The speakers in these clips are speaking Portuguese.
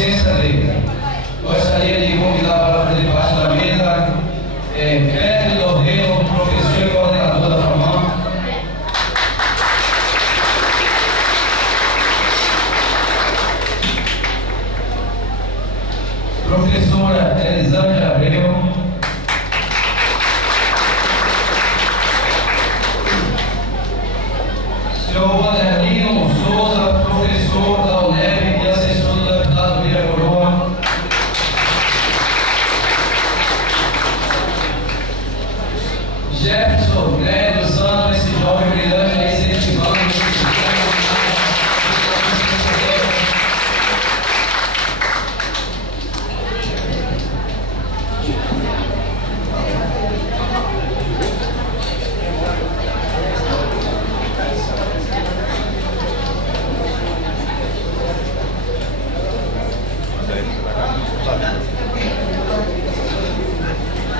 consciência dele. Gostaria de convidar para fazer parte da mesa Pedro Lordelo, professor e coordenador da FAMAN. Professora Elisângela Abreu. Senhor Wanderlino Souza, professor da UNEB e assessor do deputado Vira Coroa. Jefferson Neto Santos, esse jovem brilhante aí incentivando o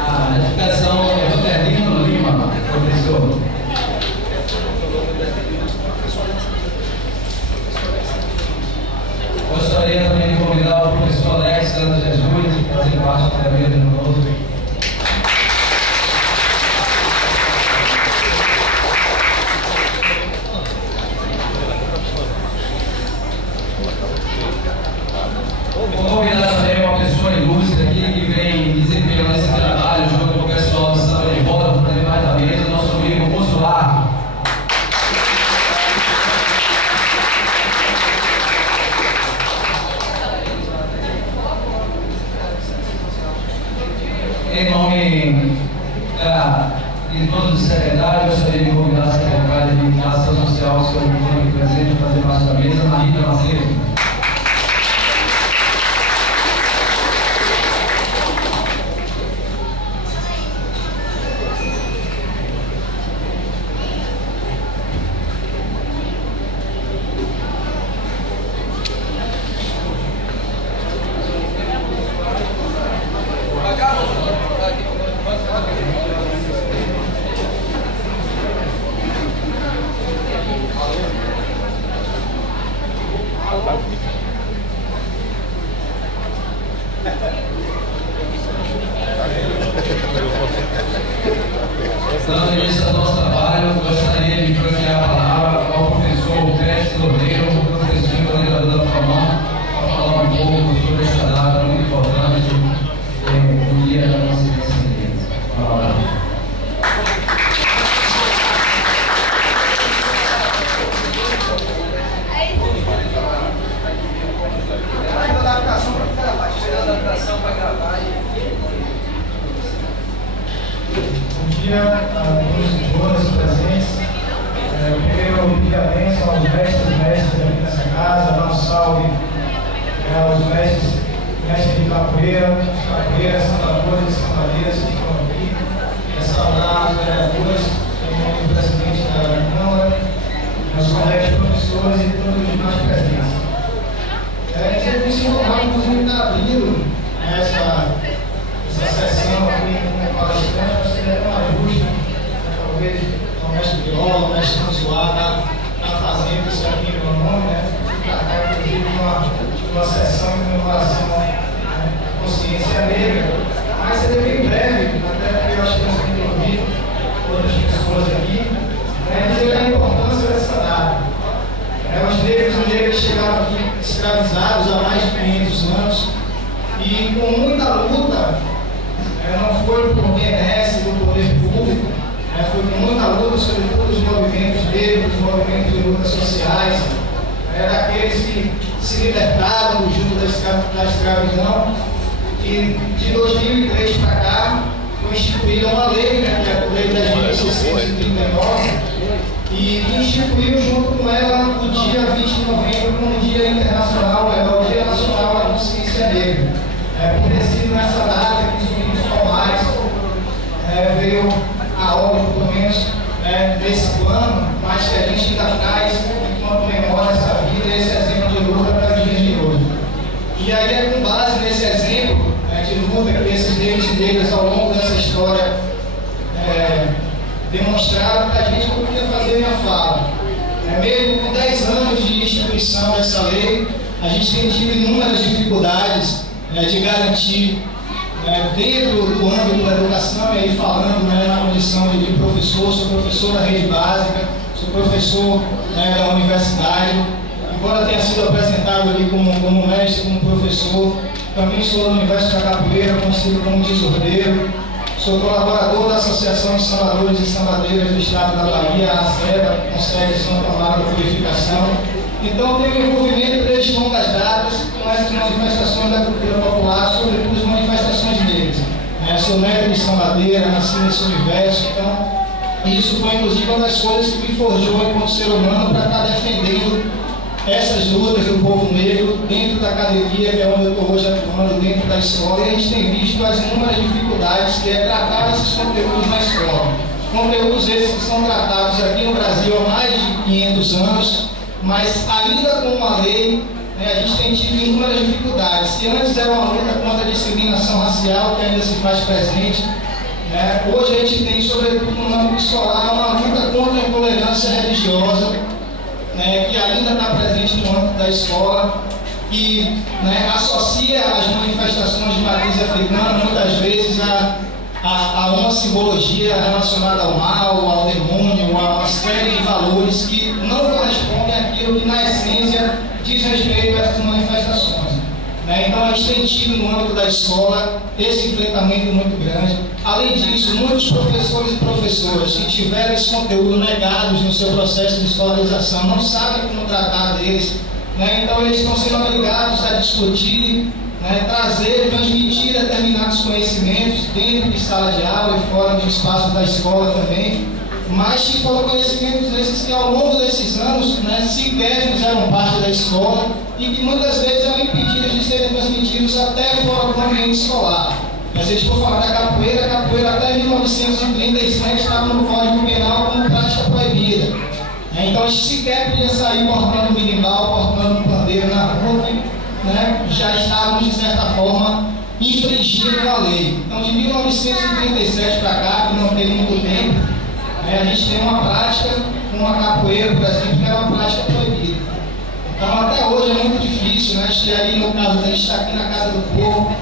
a retificação é Robertino Lima, professor. Gostaria também de convidar o professor Alex Santos Jesus para fazer parte da mesa de novo. Vou convidar também uma pessoa ilustre aqui que vem desempenhando esse trabalho junto com o pessoal do Samba de Roda para fazer parte da mesa, nosso amigo Consular. Em nome de todos os secretários, gostaria de convidar a secretária de Ação Social, senhor Guilherme presente, para fazer parte da mesa, Marita Macedo. Dando início ao nosso trabalho, gostaria de pronunciar a palavra ao professor Pedro Lordelo, professor e coordenador da FAMAN, para falar um pouco sobre esta data muito importante, o dia da nossa independência. Bom dia a todos e todas presentes. Primeiro, pedir a bênção aos mestres aqui nessa casa, dar um salve aos mestres de capoeira, santadores e santadeiras que estão aqui, saudar os vereadores, em nome do presidente da Câmara, meus colegas professores e todos os demais presentes. Dizer que o senhor Ronaldo, inclusive, está abrindo essa sessão aqui com palestrante, acho que é uma justa, talvez o mestre Viola, o mestre Consular está fazendo isso aqui em meu nome, né? Está inclusive uma sessão de comemoração da consciência negra, mas seria bem breve, até porque eu acho que nós temos que ouvir outras pessoas aqui, dizer a importância dessa data. Os negros chegaram aqui escravizados há mais de 500 anos e com muita luta. Não foi por benesse do poder público, foi com muita luta, sobretudo os movimentos negros, os movimentos de lutas sociais, daqueles que se libertaram do jugo da escravidão. E de 2003 para cá foi instituída uma lei, que é a Lei 10.639, e instituiu junto com ela o dia 20 de novembro como um dia internacional, o Dia Nacional da Consciência Negra. Por ter sido nessa data que os meninos formais veio a obra, pelo menos, desse plano, mas que a gente ainda traz enquanto memória essa vida e esse exemplo de luta para os dias de hoje. E aí é com base nesse exemplo de luta que esses negros e negras ao longo dessa história demonstraram que a gente não podia fazer minha fala. Mesmo com 10 anos de instituição dessa lei, a gente tem tido inúmeras dificuldades de garantir, dentro do âmbito da educação, e aí falando na condição de professor, sou professor da rede básica, sou professor da universidade, embora tenha sido apresentado ali como mestre, como professor, também sou da Universidade da Capoeira, consigo como desordeiro, sou colaborador da Associação de Sambadores e Sambadeiras do Estado da Bahia, a ASEBA, que consegue São Tomar da Purificação. Então, tenho envolvimento desde longas datas com essas manifestações da cultura popular, sobretudo as manifestações negras. Sou neto de sambadeira, nasci nesse universo, então, isso foi inclusive uma das coisas que me forjou enquanto ser humano para estar defendendo essas lutas do povo negro dentro da academia, que é onde eu estou hoje atuando, dentro da escola, e a gente tem visto as inúmeras dificuldades que é tratar esses conteúdos na escola. Conteúdos esses que são tratados aqui no Brasil há mais de 500 anos, mas ainda com uma lei, a gente tem tido inúmeras dificuldades. Se antes era uma luta contra a discriminação racial, que ainda se faz presente, hoje a gente tem, sobretudo no âmbito escolar, uma luta contra a intolerância religiosa, que ainda está presente no âmbito da escola, que associa as manifestações de matriz africana muitas vezes a uma simbologia relacionada ao mal, ao demônio, a uma série de valores que não correspondem àquilo que na essência diz respeito a essas manifestações. Então a gente tem tido no âmbito da escola esse enfrentamento muito grande. Além disso, muitos professores e professoras que tiveram esse conteúdo negados no seu processo de escolarização não sabem como tratar deles, então eles estão sendo obrigados a discutir, trazer, transmitir determinados conhecimentos dentro de sala de aula e fora do espaço da escola também, mas que foram conhecimentos esses que ao longo desses anos sequer fizeram parte da escola e que muitas vezes eram impedidos de serem transmitidos até fora do ambiente escolar. Mas se a gente for falar da capoeira, a capoeira até 1937 estava no Código Penal como prática proibida. Então a gente sequer podia sair portando minimal, portando um pandeiro na rua, já estávamos de certa forma infringindo a lei. Então de 1937 para cá, que não tem muito tempo, a gente tem uma prática, uma capoeira, por exemplo, que é uma prática proibida. Então até hoje é muito difícil, acho que aí no caso da gente está aqui na Casa do Povo,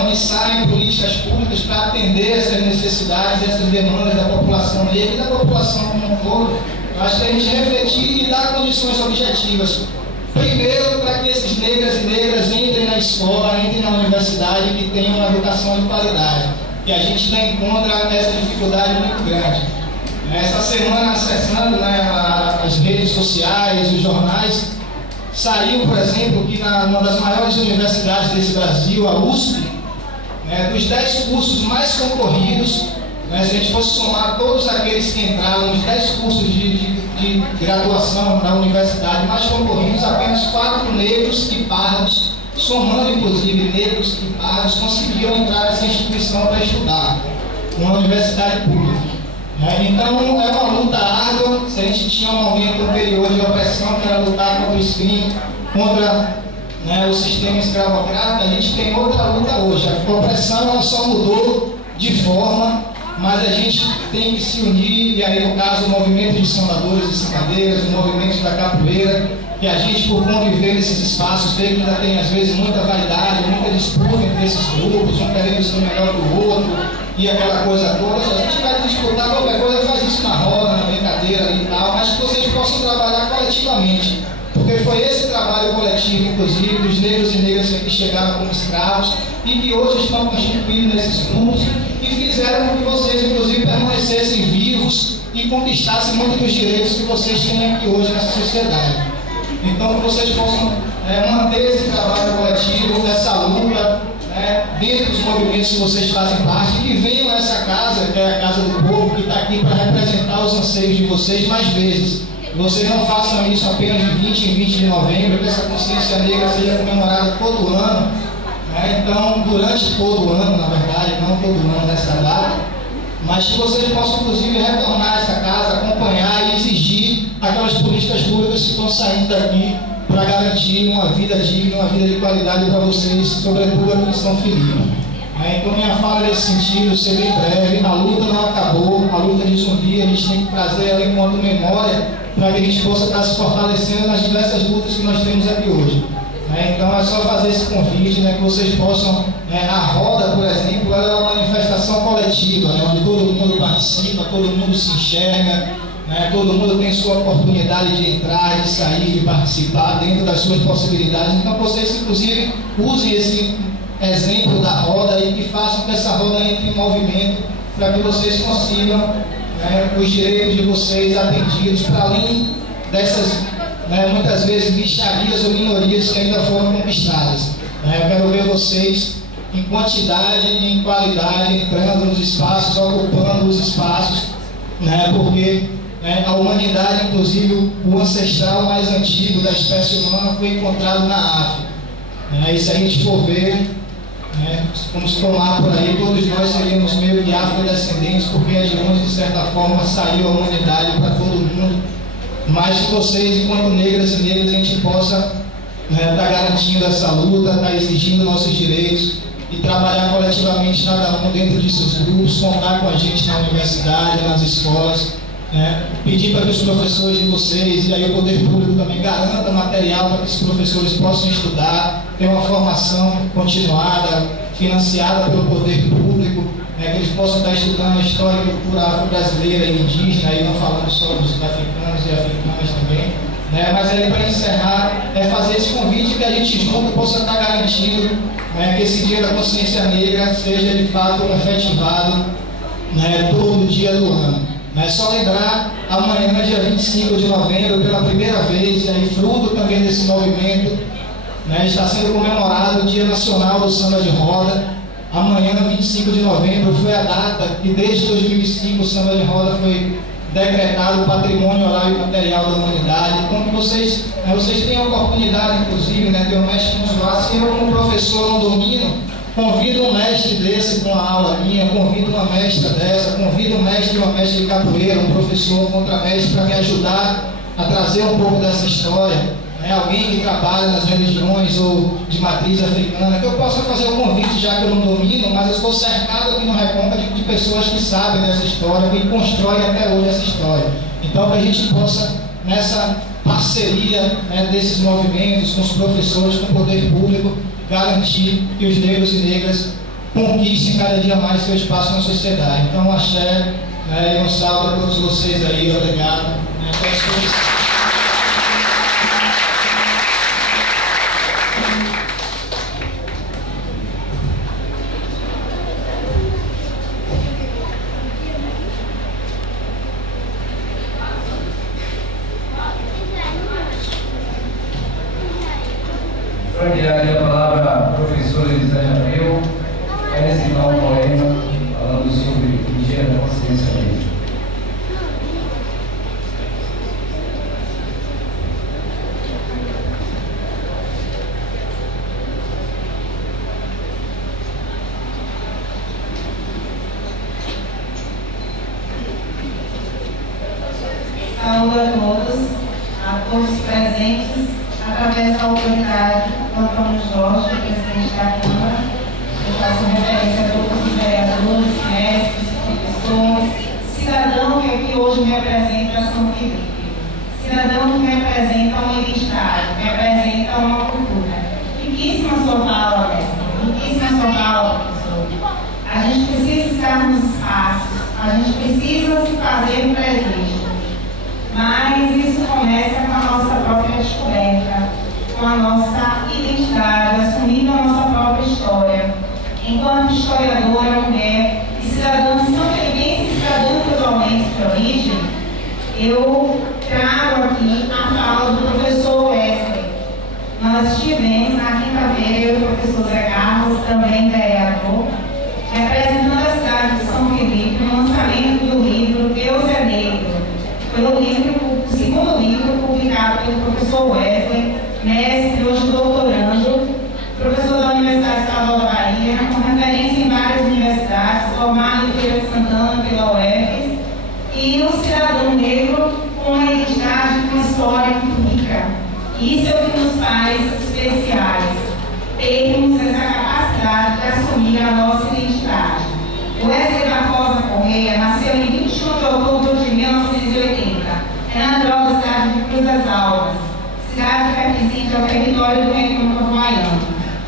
onde saem políticas públicas para atender essas necessidades, essas demandas da população negra e da população como um todo. Acho que a gente refletir e dar condições objetivas. Primeiro, para que esses negras e negras entrem na escola, entrem na universidade e que tenham uma educação de qualidade. E a gente já encontra essa dificuldade muito grande. Essa semana, acessando as redes sociais, os jornais, saiu, por exemplo, que numa das maiores universidades desse Brasil, a USP, dos 10 cursos mais concorridos, se a gente fosse somar todos aqueles que entraram nos 10 cursos de graduação da universidade mais concorridos, apenas 4 negros e pardos, somando inclusive negros e pardos, conseguiram entrar nessa instituição para estudar, uma universidade pública. Então é uma luta árdua. Se a gente tinha um momento anterior de opressão, que era lutar contra o crime, contra o sistema escravocrata, a gente tem outra luta hoje. A opressão ela só mudou de forma, mas a gente tem que se unir, e aí no caso o movimento de sambadores e sambadeiras, o movimento da capoeira, que a gente por conviver nesses espaços vê que ainda tem às vezes muita vaidade, muita disputa entre esses grupos, um querendo ser melhor que o outro, e aquela coisa toda. Se a gente vai disputar qualquer coisa, faz isso na roda, na brincadeira e tal, mas que vocês possam trabalhar coletivamente, porque foi esse trabalho coletivo, inclusive, dos negros e negras que chegaram como escravos e que hoje estão constituídos nesses grupos e fizeram com que vocês, inclusive, permanecessem vivos e conquistassem muitos dos direitos que vocês têm aqui hoje nessa sociedade. Então, que vocês possam manter esse trabalho coletivo, essa luta, dentro dos movimentos que vocês fazem parte, que venham a essa casa, que é a Casa do Povo, que está aqui para representar os anseios de vocês mais vezes. Vocês não façam isso apenas de 20 em 20 de novembro, que essa consciência negra seja comemorada todo ano, então durante todo o ano, na verdade, não todo ano nessa data, mas que vocês possam inclusive retornar a essa casa, acompanhar e exigir aquelas políticas públicas que estão saindo daqui para garantir uma vida digna, uma vida de qualidade para vocês, sobretudo aqui que estão feridos. Então minha fala nesse sentido, ser bem breve, a luta não acabou, a luta de Zumbi, a gente tem que trazer ela enquanto memória, para que a gente possa estar se fortalecendo nas diversas lutas que nós temos aqui hoje. Então é só fazer esse convite, que vocês possam, a roda, por exemplo, ela é uma manifestação coletiva, onde todo mundo participa, todo mundo se enxerga, todo mundo tem sua oportunidade de entrar, de sair, de participar dentro das suas possibilidades. Então vocês, inclusive, usem esse exemplo da roda e que façam que essa roda entre em movimento para que vocês consigam os direitos de vocês atendidos, para além dessas, muitas vezes, mixarias ou minorias que ainda foram conquistadas. Eu quero ver vocês em quantidade e em qualidade entrando nos espaços, ocupando os espaços, porque a humanidade, inclusive o ancestral mais antigo da espécie humana, foi encontrado na África. E se a gente for ver, vamos tomar por aí, todos nós seríamos meio que afrodescendentes, porque é de onde, de certa forma, saiu a humanidade para todo mundo. Mas que vocês, enquanto negras e negros, a gente possa estar garantindo essa luta, estar exigindo nossos direitos e trabalhar coletivamente, cada um dentro de seus grupos, contar com a gente na universidade, nas escolas, pedir para que os professores de vocês, e aí o poder público também garanta material para que os professores possam estudar, ter uma formação continuada, financiada pelo poder público, que eles possam estar estudando a história e cultura afro-brasileira e indígena, aí não falando só dos africanos e africanas também. Mas aí, para encerrar, fazer esse convite que a gente junto possa estar garantindo que esse Dia da Consciência Negra seja de fato efetivado todo dia do ano. Só lembrar, amanhã, dia 25 de novembro, pela primeira vez, e aí fruto também desse movimento, está sendo comemorado o Dia Nacional do Samba de Roda. Amanhã, 25 de novembro, foi a data que desde 2005 o Samba de Roda foi decretado Patrimônio Oral e Material da Humanidade. Então, que vocês têm a oportunidade, inclusive, ter um mestre nos braços. Se eu, como professor, não domino, convido um mestre desse com uma aula minha, convido uma mestra dessa, convido um mestre e uma mestra de capoeira, um professor, um contramestre, para me ajudar a trazer um pouco dessa história. Alguém que trabalha nas religiões ou de matriz africana, que eu possa fazer um convite, já que eu não domino, mas eu estou cercado aqui no Recôncavo de pessoas que sabem dessa história, que constroem até hoje essa história. Então, que a gente possa, nessa parceria desses movimentos, com os professores, com o poder público, garantir que os negros e negras conquistem cada dia mais seu espaço na sociedade. Então, axé, e um salve a todos vocês aí, obrigado. Franquearia a palavra à professora Elisângela Abreu, vai recitar um poema falando sobre o Dia da Consciência Negra. Saúdo a todos presentes, através da autoridade do Antônio Jorge, presidente da Câmara. Eu faço referência a todos os vereadores, mestres, professores, cidadão que aqui hoje me representa São Felipe, cidadão que representa uma identidade, que representa uma cultura. Riquíssima sua fala, mestre, riquíssima sua fala, professor. A gente precisa estar nos espaços, a gente precisa se fazer presente. Mas isso começa com a nossa própria descoberta, com a nossa identidade, assumindo a nossa própria história. Enquanto historiadora, mulher e cidadã são-felipense e cidadã totalmente de origem, eu trago aqui a fala do professor Wesley. Nós tivemos na quinta-feira, eu e o professor Zé Carlos, também vereador, representando a cidade de São Felipe no lançamento do livro Deus é Negro. Foi o segundo livro publicado pelo professor Wesley, mestre, hoje doutorando, professor da Universidade Estadual da Bahia, com referência em várias universidades, formado em Feira de Santana pela UFES, e um cidadão negro com uma identidade, com uma história muito rica. Isso é o que nos faz especiais, termos essa capacidade de assumir a nossa identidade. Wesley Barbosa Correia nasceu em 21 de outubro de 1980, é natural da cidade de Cruz das Almas, cidade que pertence ao território do Recôncavo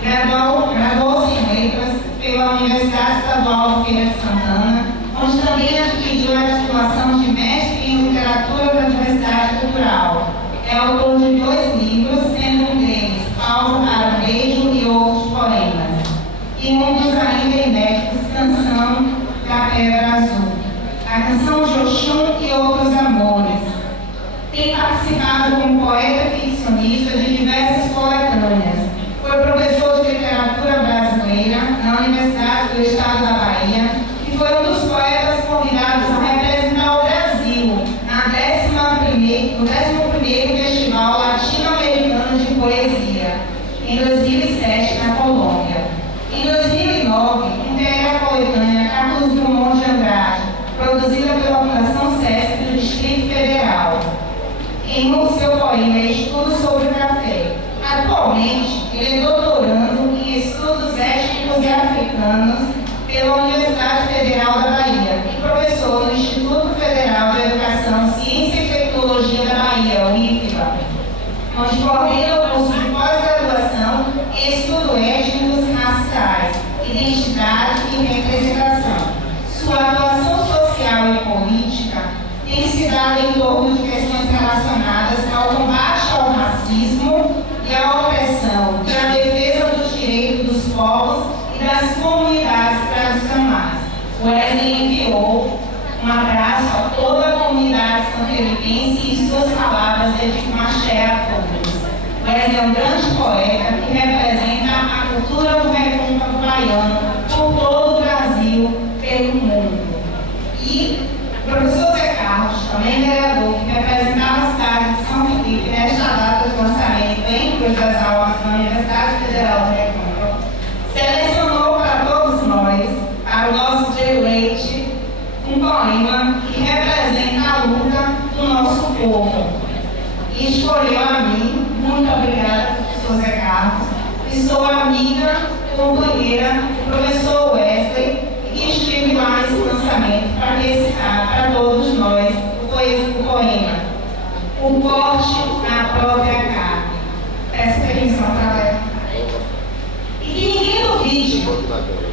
Graduou-se em Letras pela Universidade Estadual de Feira de Santana, onde também adquiriu a titulação de mestre em Literatura da Diversidade Cultural. É autor de 2 livros, sendo um deles Pausa para o Beijo e outros poemas, e um dos ainda inéditos, Canção da Pedra Azul, a Canção de Oxum e Outros Amores. Tem participado como poeta ficcionista de diversas coletâneas. Foi professor de literatura brasileira na Universidade do Estado da Bahia e foi um dos poetas convidados a representar o Brasil no 11º Festival Latino-Americano de Poesia, em 2007, na Colômbia. Em 2009, integra a coletânea Carlos Drummond de Andrade, produzida pela Fundação SESC do Distrito Federal, em seu poema Estudos sobre o Café. Atualmente, ele é doutorando em Estudos Étnicos e Africanos pela Universidade Federal da Bahia e professor no Instituto Federal de Educação, Ciência e Tecnologia da Bahia, o IFBA, onde coordena o curso de pós-graduação em Estudos Étnicos e Raciais, Identidade e Representação. Sua atuação social e política tem se dado em torno de questões relacionadas ao combate ao racismo e à opressão e à defesa dos direitos dos povos e das comunidades tradicionais. Wesley enviou um abraço a toda a comunidade santelipense e em suas palavras dedica uma axé a todos. Wesley é um grande poeta que representa a cultura do recôncavo baiano por todo o Brasil, pelo mundo. E o professor Zé Carlos, também vereador, que representava a cidade de São Felipe nesta data de lançamento em Cruz das Almas na Universidade Federal do Recôncavo, selecionou para todos nós, para o nosso deleite, um poema que representa a luta do nosso povo. E escolheu a mim, muito obrigada, professor Zé Carlos, e sou amiga, companheira do professor Wesley, que estive lá nesse lançamento para recitar para todos nós o poema O Corte na Própria Carne. Peço permissão para ler. E que ninguém duvide,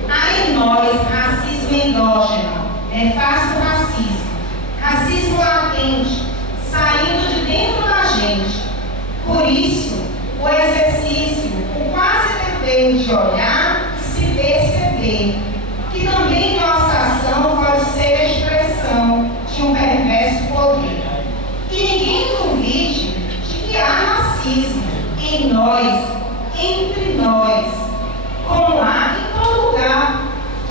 há em nós racismo endógeno, nefasto racismo latente, saindo de dentro da gente. Por isso, o exercício, o quase dever de olhar e se perceber que também nossa ação pode ser a expressão de um perverso poder. E ninguém duvide de que há racismo em nós, entre nós, como há em todo lugar,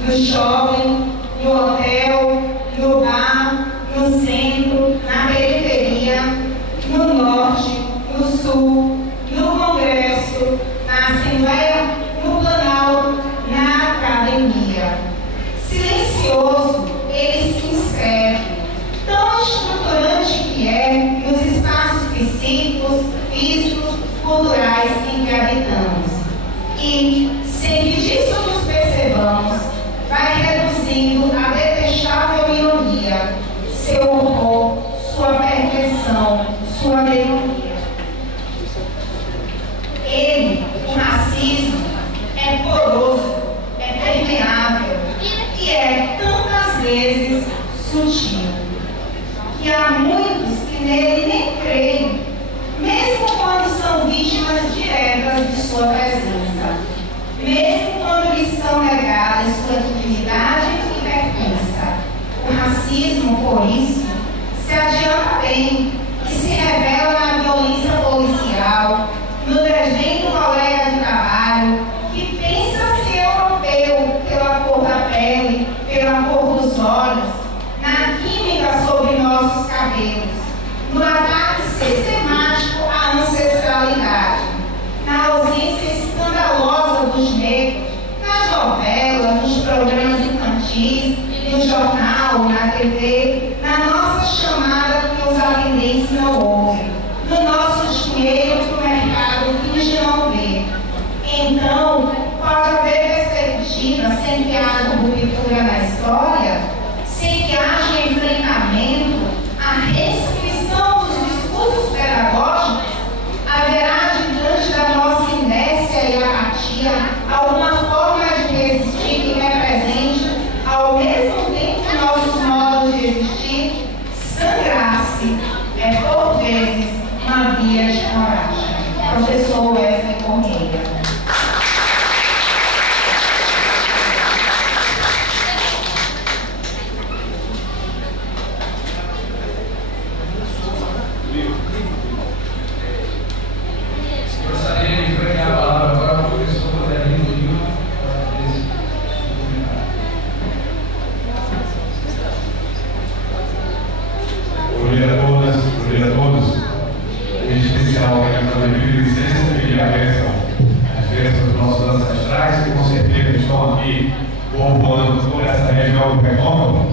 no shopping, no hotel, no bar, no centro, na periferia, no norte, no sul, no Congresso, na Assembleia, no Planalto, na Academia. Silencioso, ele se inscreve, tão estruturante que é nos espaços psíquicos, físicos, culturais em que habitamos. E, sem que disso nos percebamos, vai reduzindo a detestável ironia, seu horror, sua perfeição, sua ironia. Ele, o racismo, é poroso, é permeável e é tantas vezes sutil, que há muitos que nele nem creem, mesmo quando são vítimas diretas de sua presença, mesmo quando lhes são negadas sua dignidade e pertença. O racismo, por isso, se adianta bem e se revela na violência policial, no desdém do colega de trabalho, que pensa-se europeu pela cor da pele, pela cor dos olhos, na química sobre nossos cabelos, no ataque sistemático à ancestralidade, na ausência escandalosa dos negros, nas novelas, nos programas infantis, no jornal, na TV, na nossa chamada que os atendentes não ouvem, no nosso dinheiro que o mercado finge não ver. Então, pode haver perspectiva sem que haja ruptura na história, sem que haja enfrentamento, a restrição dos discursos pedagógicos, haverá diante da nossa inércia e apatia ancestrais, que com certeza estão aqui povoando toda essa região do Recôncavo,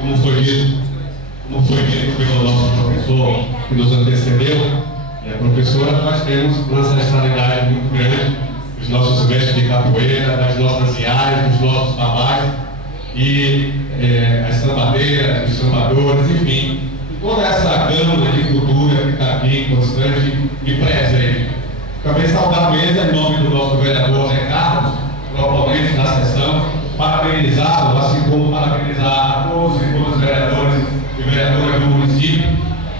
como foi dito pelo nosso professor que nos antecedeu, e a professora, nós temos uma ancestralidade muito grande dos nossos mestres de capoeira, das nossas iaias, dos nossos babás, e as sambadeiras, os sambadores, enfim, toda essa gama de cultura que está aqui constante e presente. Também saudar a mesa em nome do nosso vereador Zé Carlos, proponente da sessão, parabenizá-lo, assim como parabenizar a todos e todas os vereadores e vereadoras do município,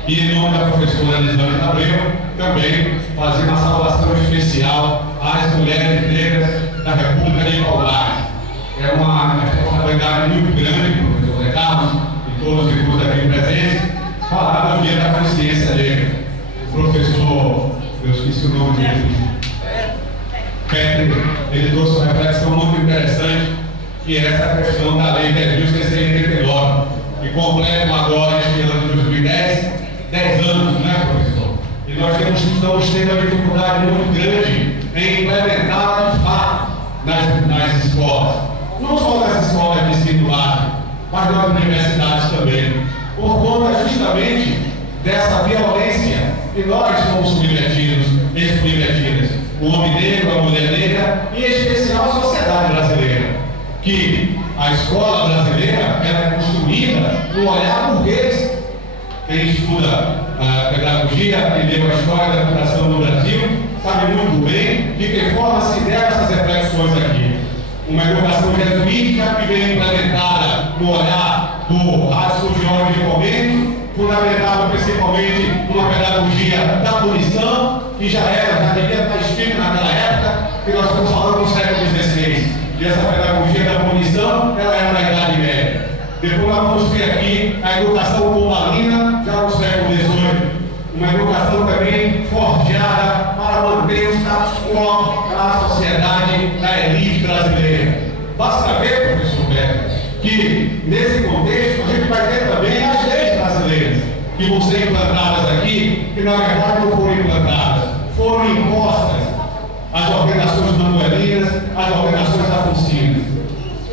e em nome da professora Elisângela Abreu, também fazer uma saudação especial às mulheres negras da República de Igualdade. É uma responsabilidade muito grande, professor Zé Carlos, e todos e todas aqui presentes, falar do Dia da Consciência Negra. O professor, eu esqueci o nome dele, Petri, ele trouxe uma reflexão muito interessante, que é essa questão da Lei 10.689, que completam agora, este ano de 2010, 10 anos, né, professor? E nós estamos tendo uma dificuldade muito grande em implementá-la de fato nas escolas. Não só nas escolas de ensino básico, mas nas universidades também, por conta justamente dessa violência que nós somos submetidos e submetidas, o homem negro, a mulher negra e em especial a sociedade brasileira, que a escola brasileira ela é construída no olhar burguês. Quem estuda a pedagogia, entendeu a história da educação no Brasil, sabe muito bem de que forma se deram essas reflexões aqui. Uma educação jesuítica que veio implementada no olhar do estudioso de momento, fundamentada principalmente numa pedagogia da punição, que já devia estar escrito naquela época, que nós estamos falando do século XVI. E essa pedagogia da punição, ela era na Idade Média. Depois nós vamos ter aqui a educação pombalina, já no século XVIII. Uma educação também forjada para manter o status quo da sociedade, da elite brasileira. Basta ver, professor Beto, que nesse contexto a gente vai ter também as leis brasileiras, que vão ser implantadas aqui, que na verdade não foram implantadas, foram impostas as ordenações manuelinas, as ordenações afonsivas.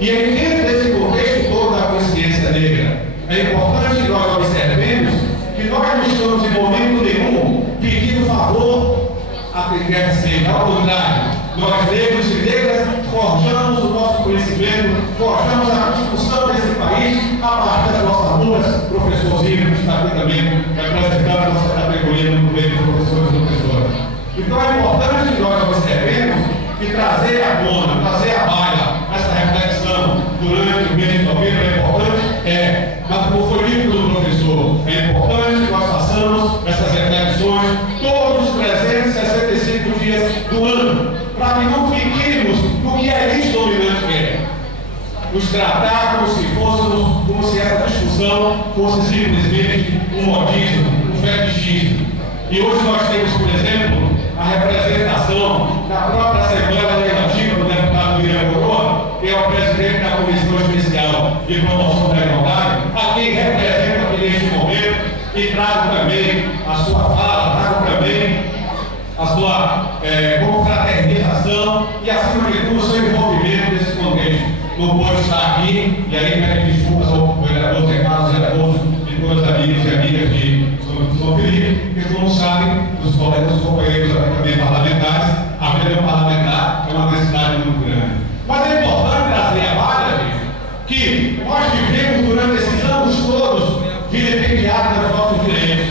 E dentro desse contexto todo da consciência negra, é importante que nós observemos que nós não estamos em momento nenhum pedindo favor a quem quer que seja. Ao contrário, nós negros e negras forjamos o nosso conhecimento, forjamos a discussão desse país a partir das nossas lutas. Professor Zino, que está aqui também representando a nossa categoria no meio de professores e professoras. Então é importante que nós observemos e trazer à tona, trazer à baila essa reflexão durante o mês de novembro é importante, mas como foi dito pelo professor, é importante que nós façamos essas reflexões todos os 365 dias do ano, para que não fiquemos no que a elite dominante quer. Nos tratar como se essa discussão fosse simplesmente um modismo, um fetichismo. E hoje nós temos, por exemplo, a representação da própria Assembleia Legislativa do deputado William Coroa, que é o presidente da Comissão Especial de Promoção da Igualdade, a quem representa aqui neste momento, e trago também a sua fala, trago também a sua confraternização e, acima de tudo, o seu envolvimento nesse contexto. Não pode estar aqui, e aí pede desculpas ao vereador Zé Carlos e a todos e todas as amigas e amigas de São Felipe, porque como sabem, os companheiros também parlamentares, a vida parlamentar é uma necessidade muito grande. Mas é importante trazer a baila, gente, que nós vivemos durante esses anos todos vilipendiados dos nossos direitos.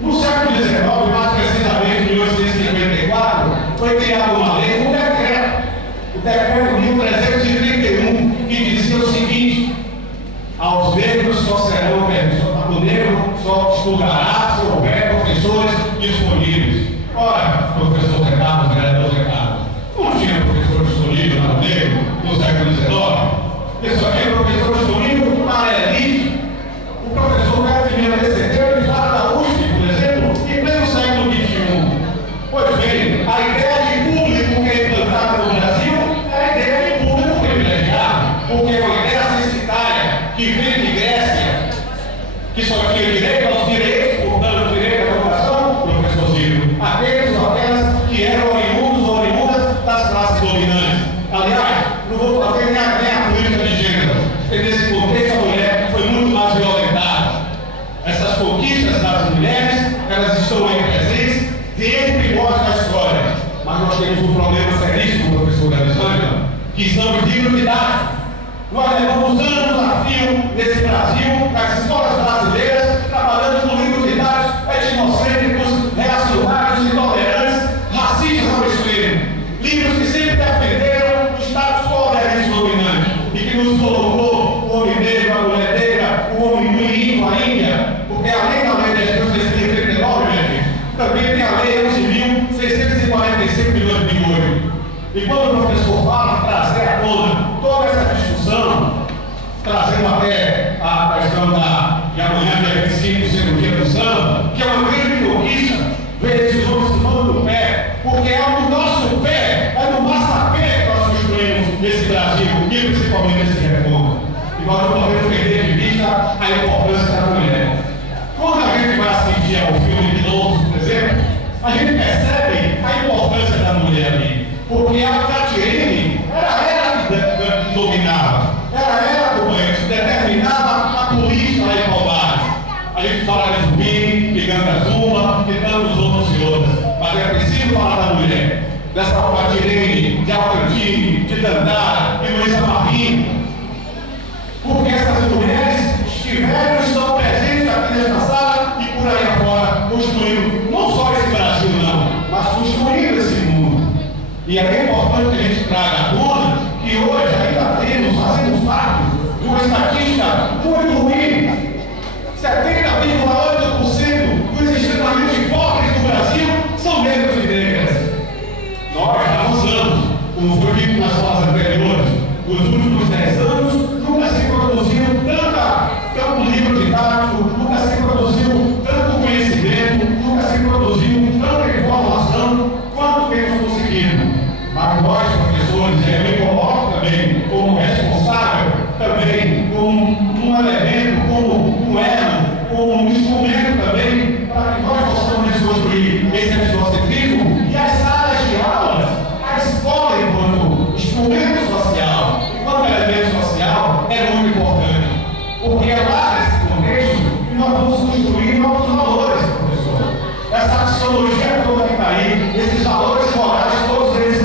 No século XIX, mais precisamente em 1854, foi criada uma lei, um decreto, o decreto 1331, que dizia o seguinte: aos negros só serão o negro só estudará se houver professores disponíveis. Ora, professor Zé Carlos, vereador Zé Carlos, não tinha professor disponível para o negro no século XIX? Isso aqui é professor disponível para a elite. O professor Beto me antecedeu, ele fala da USP, por exemplo, em pleno século XXI. Pois bem, a ideia de público que é implantada no Brasil é Aliás, não vou fazer nem a política de gênero, porque nesse contexto a mulher foi muito mais violentada. Essas conquistas das mulheres, elas estão aí presentes desde o primórdio da história. Mas nós temos um problema seríssimo, professora Alexandra, que são os livros didáticos. Nós levamos anos a fio nesse Brasil, nas escolas brasileiras, trabalhando com livros didáticos etnocêntricos, reacionários, intolerantes, racistas ao extremo. Livros que sempre defenderam o status quo da elite dominante e que nos colocou o homem negro, a mulher negra, o homem índio, a Índia, porque além da lei de 10.639, também tem a lei 11.645 milhões de hoje. E quando o professor fala, trazer à tona toda essa discussão, trazendo até a questão de amanhã, dia 25, sendo o dia do samba, que é uma grande conquista, ver esses homens tomando do pé, porque é no nosso pé, é no massapé que nós construímos esse Brasil, e principalmente esse reforma. E nós não podemos perder de vista a importância da mulher. Quando a gente vai assistir ao filme de novo, por exemplo, a gente percebe a importância da mulher ali. Porque a Catirine era ela que dominava, era ela que determinava a política da igualdade. A gente fala de Zumbi, de Gangazuma, de tantos outros e outras, mas é preciso falar da mulher, dessa Catirine, de Alcantini, de Dandara, de Luísa Marinho, porque essas mulheres estiveram e estão presentes aqui nesta sala e por aí afora, construindo não só esse Brasil, não, mas construindo esse mundo. E é importante que a gente traga à tona que hoje ainda temos, fazemos parte de uma estatística muito ruim. 70,8% dos extremamente pobres do Brasil são negros e negras. Nós avançamos, como foi dito nas falas anteriores, nos últimos 10 anos, nunca se produziu tanto livro didático, nunca se produziu tanto conhecimento, nunca se produziu tanta informação quanto temos conseguido. Mas nós, professores, eu me coloco também como responsável, também como um elemento, como um elo, como um instrumento também, para que nós possamos construir esse etnocentrismo e as salas de aulas, a escola enquanto instrumento social, enquanto elemento social, é muito importante. Porque é lá nesse contexto que nós vamos construir novos valores, professor. Essa psicologia toda que está aí, esses valores morais, todos eles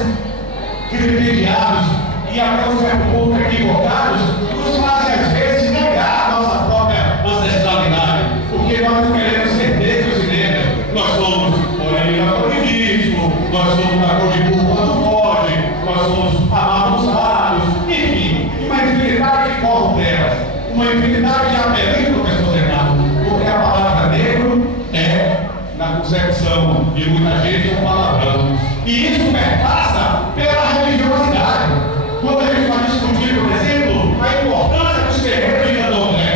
privilegiados e até um certo ponto equivocados, nos fazem às vezes negar a nossa própria ancestralidade, porque nós não queremos ser negros e negras. Nós somos orelha proibidismo, nós somos da cor de burro quando pode, nós somos amamusados, enfim, uma infinidade de corruptelas, uma infinidade de apelidos, professor Renato, porque a palavra negro é, na concepção de muita gente, um palavrão. E isso perpassa pela religiosidade. Quando a gente vai discutir, por exemplo, a importância dos terreiros de candomblé,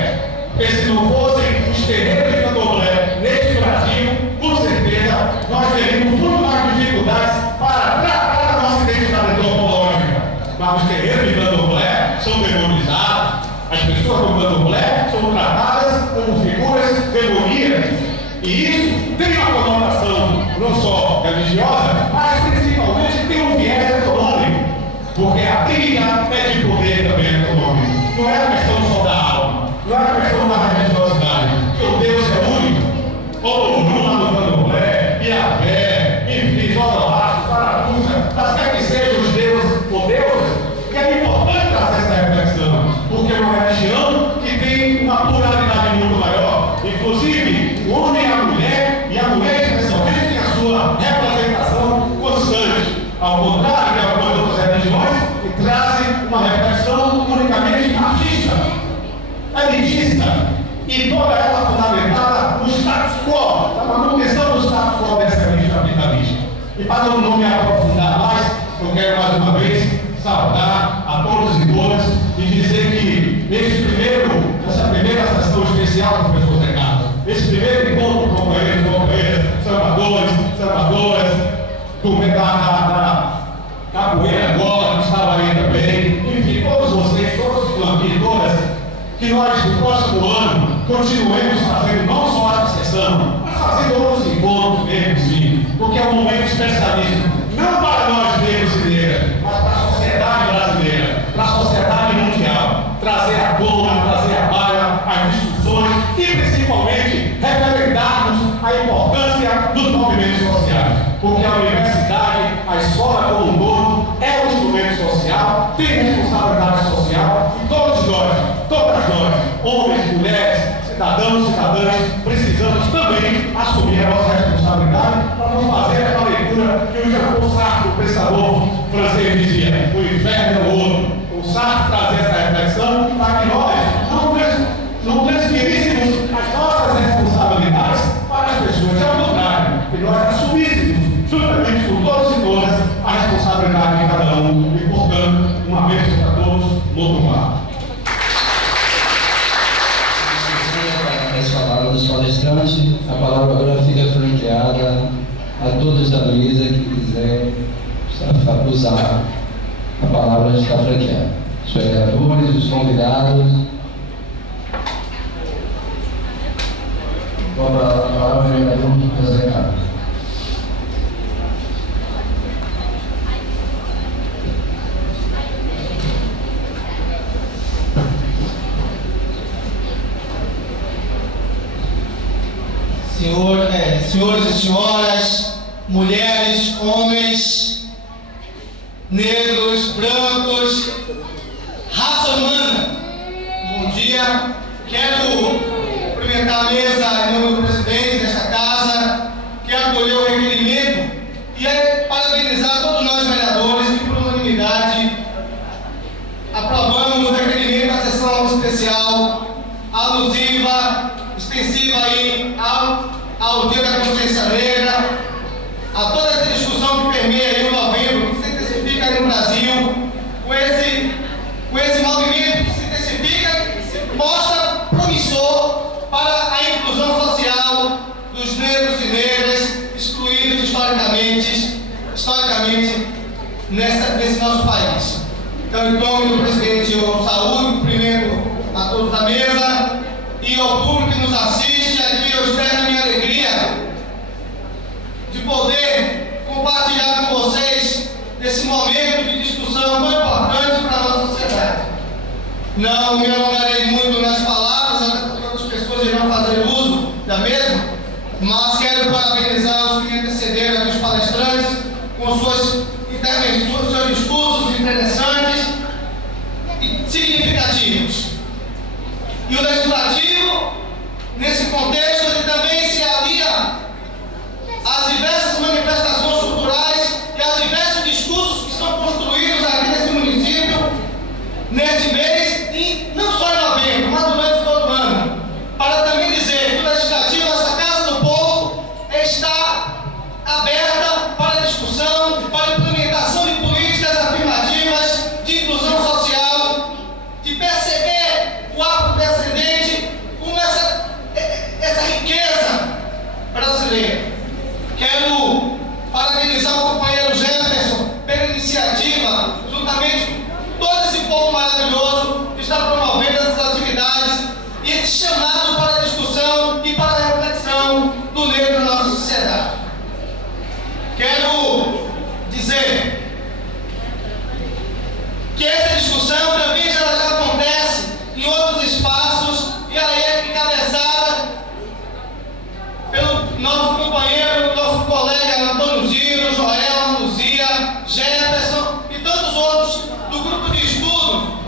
porque se não fossem os terreiros de candomblé neste Brasil, com certeza nós teríamos muito mais dificuldades para tratar a nossa identidade antropológica. Mas os terreiros de candomblé são demonizados, as pessoas do candomblé são tratadas como figuras demoníacas. E isso tem uma conotação não só religiosa, mas principalmente tem um viés econômico, porque a trilha é de poder também econômico. Não é a questão só da alma, não é a questão da religiosidade, porque o Deus é único. Ou Lula no candomblé, Iavé, enfim, Zoroastro, Zaratustra, até que sejam os deuses ou deuses, e é importante trazer essa reflexão, porque é uma religião que tem uma pluralidade muito maior, inclusive o homem e a mulher especialmente tem a sua representação constante, ao contrário de algumas outras religiões que trazem uma reflexão unicamente machista, elitista, e toda ela fundamentada no status quo, na manutenção do status quo dessa elite capitalista. E para não me aprofundar mais, eu quero mais uma vez saudar a todos e todas e dizer que essa primeira sessão especial, professor Renato, esse primeiro encontro com companheiros, sambadoras, da capoeira agora, que estava aí também, enfim, todos vocês, todos os aqui, todas, que nós no próximo ano continuemos fazendo não só essa sessão, mas fazendo outros encontros mesmo, sim, porque é um momento especialíssimo, não para nós negros e negras, mas para a sociedade tem responsabilidade social e todos nós, todas nós, homens, mulheres, cidadãos, cidadãs, precisamos também assumir a nossa responsabilidade para não fazer aquela leitura que o Jean-Paul Sartre, o pensador francês, dizia: o inferno é o ouro. O Sartre trazia essa reflexão para que nós não transferíssemos as nossas responsabilidades para as pessoas, ao contrário, que nós assumíssemos, juntamente com todos e todas, a responsabilidade de cada um e, portanto, uma vez para todos, no mar. As palavras dos palestrantes, a palavra agora fica franqueada a todos da mesa que quiser usar a palavra está franqueada. Os vereadores, os convidados. A palavra do vereador José Carlos. Senhores e senhoras, mulheres, homens, negros, brancos, raça humana, bom dia. Quero cumprimentar a mesa em nome do presidente desta casa, que acolheu o requerimento, e parabenizar todos nós vereadores que, por unanimidade, aprovamos o requerimento da sessão especial, alusiva, extensiva aí ao Dia da Consciência Negra, a toda essa discussão que permeia aí o novembro, que se intensifica no Brasil, com esse movimento que se intensifica e se mostra promissor para a inclusão social dos negros e negras excluídos historicamente nesse nosso país. Então, em nome do presidente, eu saúdo, cumprimento a todos da mesa e ao público que nos assiste. Aqui eu externo minha alegria de poder compartilhar com vocês esse momento de discussão tão importante para a nossa sociedade. Não me alongarei muito nas palavras, outras pessoas irão fazer uso da mesma, mas quero parabenizar os que me antecederam aqui, os palestrantes, com suas intervenções, seus discursos interessantes e significativos. E o legislativo, nesse contexto, ele também se alia às diversas manifestações culturais e aos diversos discursos que são construídos aqui nesse município, neste mês, e não só em novembro, mas durante todo o ano, para também dizer que o legislativo, essa Casa do Povo, está aberta para discussão, para implementação de políticas afirmativas, de inclusão social, de perceber o afrodescendente como essa riqueza brasileira. Quero parabenizar o companheiro Jefferson pela iniciativa, juntamente com todo esse povo maravilhoso que está promovendo essas atividades e esse chamado para a discussão e para a reflexão do negro na nossa sociedade. Quero dizer que essa discussão também já acontece em outros espaços e aí é encabeçada pelo nosso companheiro, nosso colega Antônio Giro, Joel, Luzia, Jefferson e tantos outros do grupo de estudo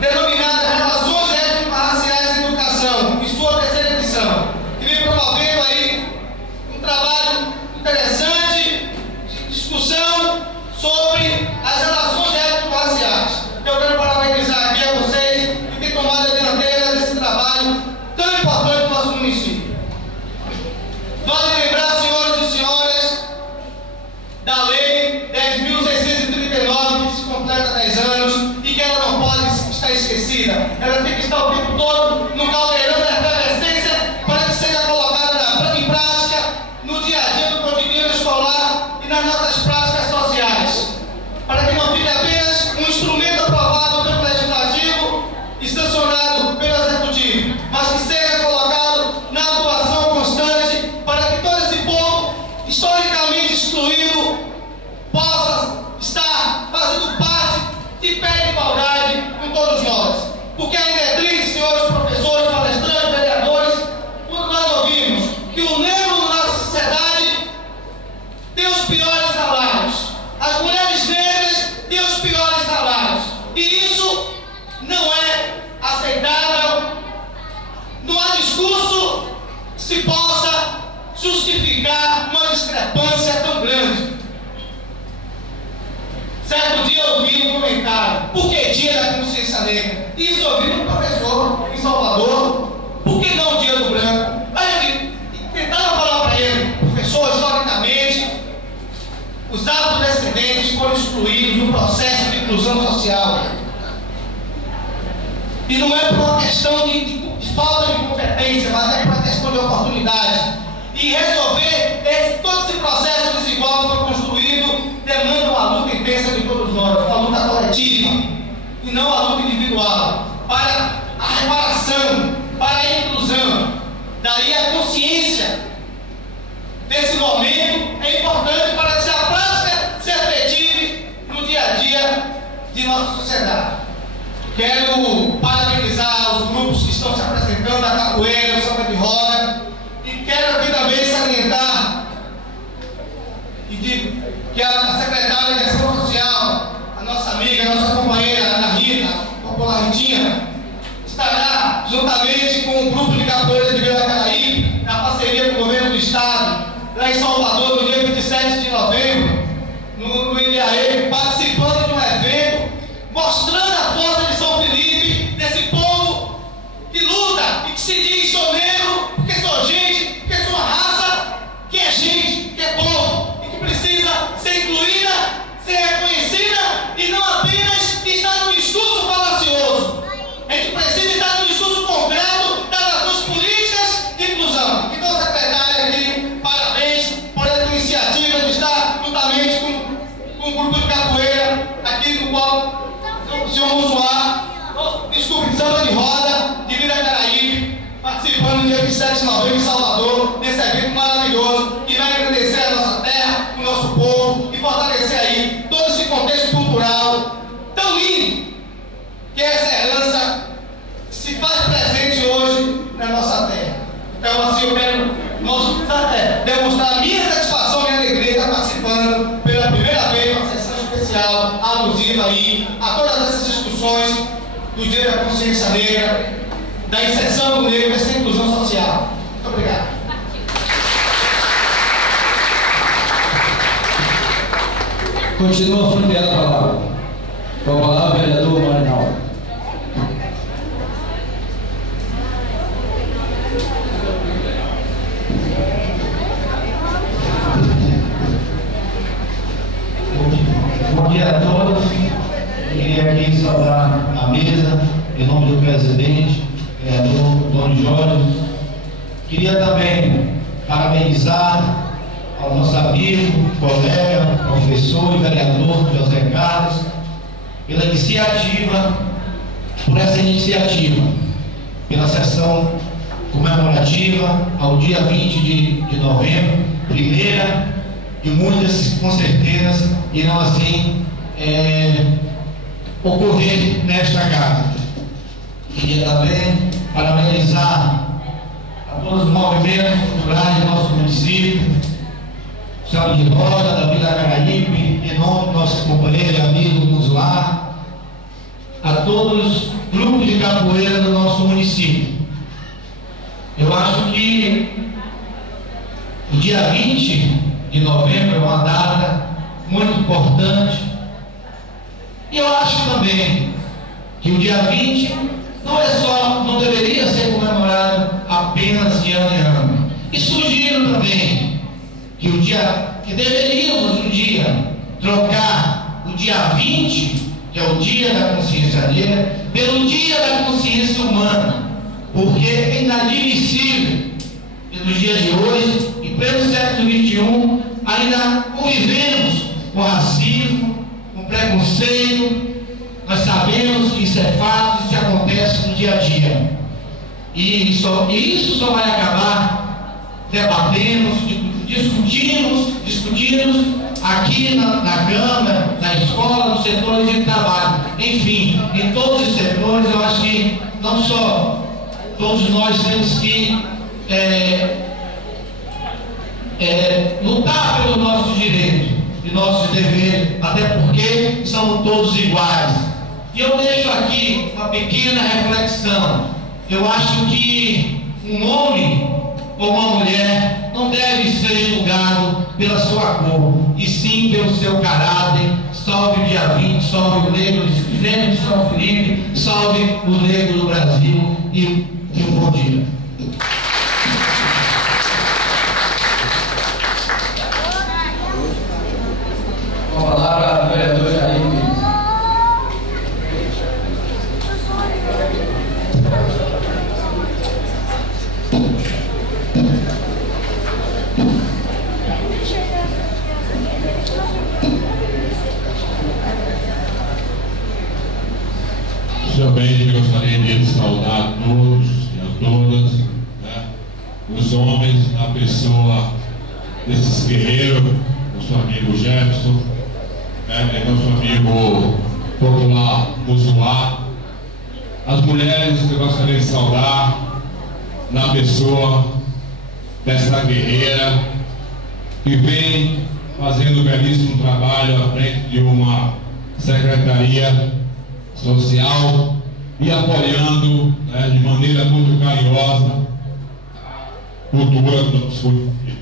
denominado Relações Étnico-Raciais em Educação, em sua terceira edição, que vem promovendo aí um trabalho interessante de discussão sobre as relações étnico-raciais. Eu quero parabenizar aqui a vocês que têm tomado a dianteira desse trabalho tão importante no nosso município. Vale lembrar, senhores e senhoras, da Lei 10.639, que se completa 10 anos e que ela não pode estar esquecida. Ela tem que estar o tempo todo no caldeirão da efervescência para que seja colocada em prática no dia a dia do cotidiano escolar e nas nossas práticas sociais. Para que não fique apenas um instrumento aprovado pelo Legislativo e sancionado pelo Executivo, mas que seja colocado na atuação constante para que todo esse povo historicamente excluído possa estar fazendo parte de pé de igualdade com todos nós. Porque ainda é triste, senhores professores, palestrantes, dia eu ouvi um comentário: por que dia da consciência negra? Isso eu ouvi um professor em Salvador. Por que não o dia do branco? Aí tentaram falar para ele: professor, historicamente, os afrodescendentes foram excluídos no processo de inclusão social. E não é por uma questão de falta de competência, mas é por uma questão de oportunidade. E resolver todo esse processo desigual que foi construído demanda uma luta intensa de todos nós, uma luta coletiva, e não uma luta individual, para a reparação, para a inclusão. Daí a consciência desse momento é importante para que a prática se efetive no dia a dia de nossa sociedade. Quero parabenizar os grupos que estão se apresentando, a capoeira, o samba de roda, e quero aqui também salientar e digo que a secretária de Ação Social, a nossa amiga, a nossa companheira Ana Rita, popular Ritinha, estará juntamente com o grupo de capoeira de Vila Caraíbe, na parceria com o governo do estado, lá em Salvador, no dia 27 de novembro, no Ilhaê, participando de um evento, mostrando a força de São Felipe, desse povo que luta e que se diz: sou negro, porque sou gente, porque sou uma raça que é gente, que é povo, e que precisa ser incluída, ser reconhecida, e não apenas estar no discurso falacioso. A gente precisa estar no discurso concreto das ações políticas de inclusão. Então, secretária, aqui, parabéns por essa iniciativa de estar juntamente com o grupo de capoeira, aqui no qual o senhor Musuá, desculpe, samba de roda de Vila Caraíbe, participando no dia 27 de novembro em Salvador, nesse evento maravilhoso, que vai agradecer a nossa terra, o nosso povo, e fortalecer aí todo esse contexto cultural tão lindo, que essa herança se faz presente hoje na nossa terra. Então, assim, eu quero demonstrar a minha satisfação, minha alegria de estar participando pela primeira vez de uma sessão especial, alusiva aí a todas essas discussões do Dia da Consciência Negra, da inserção do negro nessa inclusão social. Muito obrigado. Continua fronteando a palavra. Com a palavra, vereador Marinaldo. Bom dia a todos. Queria aqui saudar a mesa, em nome do presidente, vereador Doni Jorge. Queria também parabenizar ao nosso amigo, colega, professor e vereador José Carlos pela iniciativa, pela sessão comemorativa ao dia 20 de novembro, primeira de muitas, com certeza, irão assim ocorrer nesta casa. Queria também parabenizar a todos os movimentos culturais do nosso município, Samba de Roda, da Vila Caraíbe, em nome do nosso companheiro e amigo Musuá, a todos os grupos de capoeira do nosso município. Eu acho que o dia 20 de novembro é uma data muito importante. E eu acho também que o dia 20 não deveria ser comemorado apenas de ano em ano. E sugiro também que deveríamos um dia trocar o dia 20, que é o Dia da Consciência Negra, pelo Dia da Consciência Humana, porque é inadmissível que nos dias de hoje e pelo século XXI ainda convivemos com racismo, com preconceito. Nós sabemos que isso é fato, isso acontece no dia a dia. E isso só vai acabar debatendo, discutimos aqui na Câmara, na escola, nos setores de trabalho. Enfim, em todos os setores, eu acho que não só todos nós temos que lutar pelo nosso direito e nosso dever, até porque somos todos iguais. E eu deixo aqui uma pequena reflexão. Eu acho que um homem ou uma mulher não deve ser julgado pela sua cor, e sim pelo seu caráter, salve dia 20, salve o negro de São Felipe, salve o negro do Brasil e um bom dia. Com a palavra, o vereador Jair Pires. Também gostaria de saudar a todos e a todas, né? Os homens, a pessoa desses guerreiros, nosso amigo Jefferson, né? Nosso amigo popular Musuá, as mulheres que eu gostaria de saudar na pessoa dessa guerreira que vem fazendo um belíssimo trabalho à frente de uma secretaria social e apoiando, né, de maneira muito carinhosa a cultura do nosso município.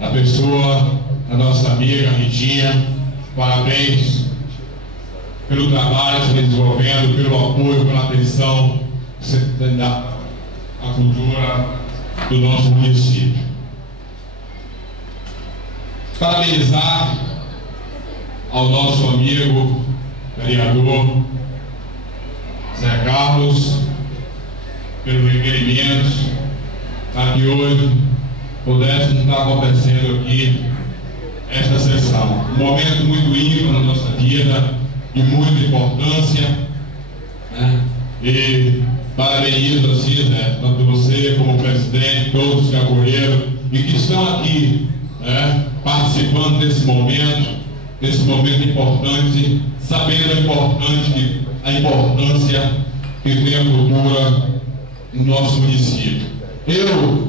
A pessoa, a nossa amiga Ritinha, parabéns pelo trabalho que está desenvolvendo, pelo apoio, pela atenção à cultura do nosso município. Parabenizar ao nosso amigo vereador Zé Carlos pelo requerimento para que hoje pudéssemos estar acontecendo aqui esta sessão. Um momento muito ímpar na nossa vida, de muita importância, né? E parabenizo assim, né, tanto você como o presidente, todos que acolheram e que estão aqui, né, participando desse momento importante, sabendo a importância que tem a cultura no nosso município. Eu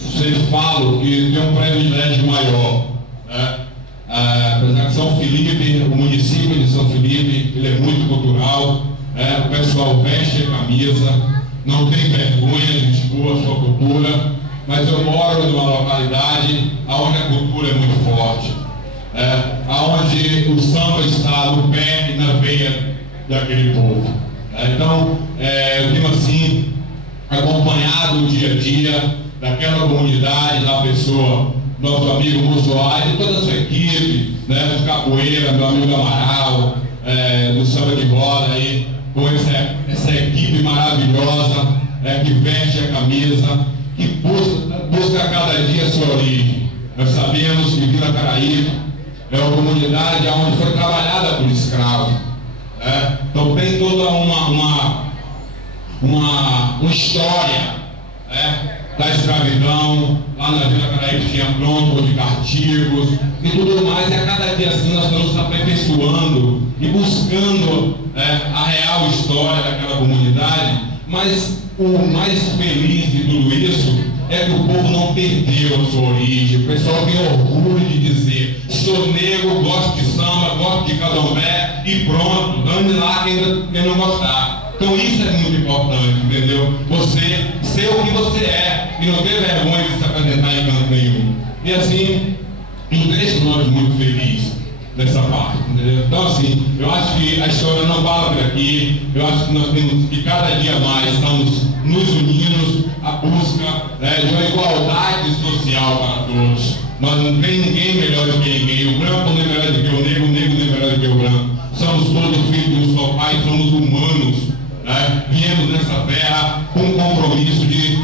sempre falo que tem um privilégio maior, né? Apesar de São Felipe, o município de São Felipe, ele é muito cultural, né? O pessoal veste a camisa, não tem vergonha de expor a sua cultura, mas eu moro numa localidade onde a cultura é muito forte, onde o samba está no pé e na veia daquele povo. Então, eu tenho assim acompanhado o dia a dia daquela comunidade, da pessoa, nosso amigo Musuá e toda a sua equipe, né, do Capoeira, do amigo Amaral, do samba de roda aí, com essa equipe maravilhosa, que veste a camisa, que busca a cada dia a sua origem. Nós sabemos que Vila Caraíba é uma comunidade onde foi trabalhada por escravos. Então tem toda uma história, da escravidão. Lá na Vila Caraíba tinha pronto de castigos e tudo mais, e a cada dia assim nós estamos se aperfeiçoando e buscando a real história daquela comunidade. Mas o mais feliz de tudo isso é que o povo não perdeu a sua origem. O pessoal tem orgulho de dizer: sou negro, gosto de samba, gosto de candomblé e pronto, ande lá quem não gostar. Então isso é muito importante, entendeu? Você ser o que você é e não ter vergonha de se apresentar em canto nenhum. E assim, nos deixa nós muito felizes nessa parte, entendeu? Então assim, eu acho que a história não para por aqui. Eu acho que nós temos que cada dia mais estamos nos unindo à busca, de uma igualdade social para todos. Nós não tem ninguém melhor do que ninguém. O branco não é melhor do que o negro não é melhor do que o branco. Somos todos filhos de um só pai, somos humanos, viemos nessa terra com o compromisso de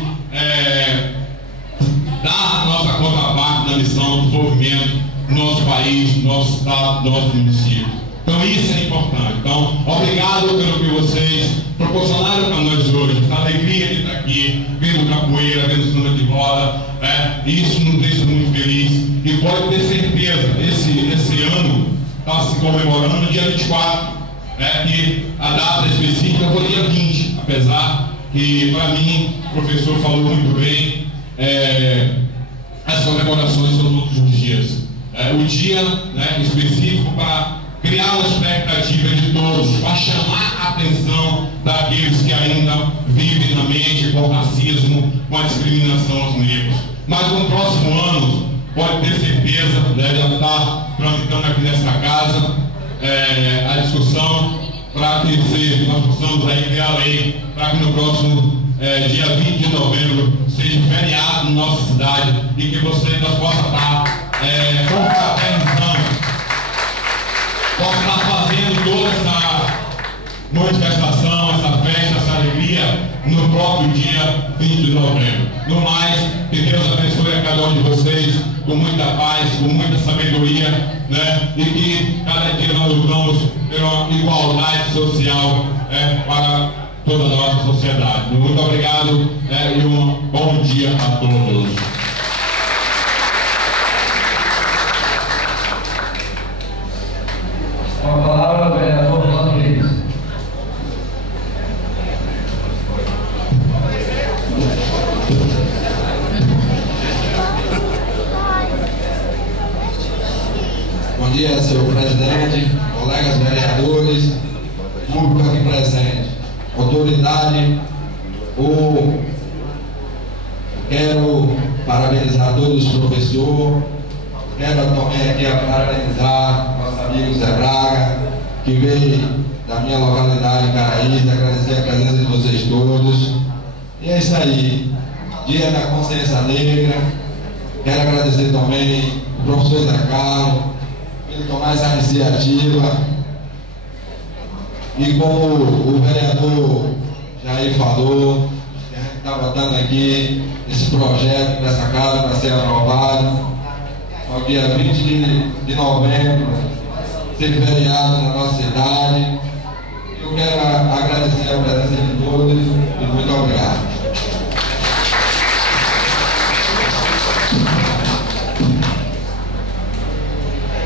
dar nossa contraparte na missão do desenvolvimento do nosso país, do nosso estado, do nosso município. Então isso é importante. Então, obrigado pelo que vocês proporcionaram para nós hoje, essa alegria de estar aqui, vendo capoeira, vendo samba de roda, isso nos deixa muito feliz. E pode ter certeza, esse ano está se comemorando no dia 24, que a data específica foi dia 20, apesar que, para mim, o professor falou muito bem, as comemorações são todos os dias. O dia específico para criar uma expectativa de todos, para chamar a atenção daqueles que ainda vivem na mente com o racismo, com a discriminação aos negros. Mas no próximo ano, pode ter certeza, já está tramitando aqui nessa casa, a discussão para que nós possamos aí criar a lei para que no próximo dia 20 de novembro seja feriado na nossa cidade e que nós possamos estar confraternizando, possamos estar fazendo toda essa manifestação, essa festa, essa alegria no próprio dia 20 de novembro. No mais, que Deus abençoe a cada um de vocês com muita paz, com muita sabedoria, né? E que cada dia nós lutamos pela igualdade social para toda a nossa sociedade. Muito obrigado e um bom dia a todos. Com a palavra, vereador Orlando Reis. Bom dia, senhor presidente, colegas vereadores, público aqui presente, autoridade. Quero parabenizar todos os professores, quero também aqui parabenizar nosso amigo Zé Braga, que veio da minha localidade, Caraíza, agradecer a presença de vocês todos. E é isso aí, dia da consciência negra. Quero agradecer também o professor Zé Carlos, ele tomar essa iniciativa. E como o vereador Jair falou, a gente está votando aqui esse projeto dessa casa para ser aprovado no dia 20 de novembro, ser feriado na nossa cidade. Eu quero agradecer a presença de todos e muito obrigado.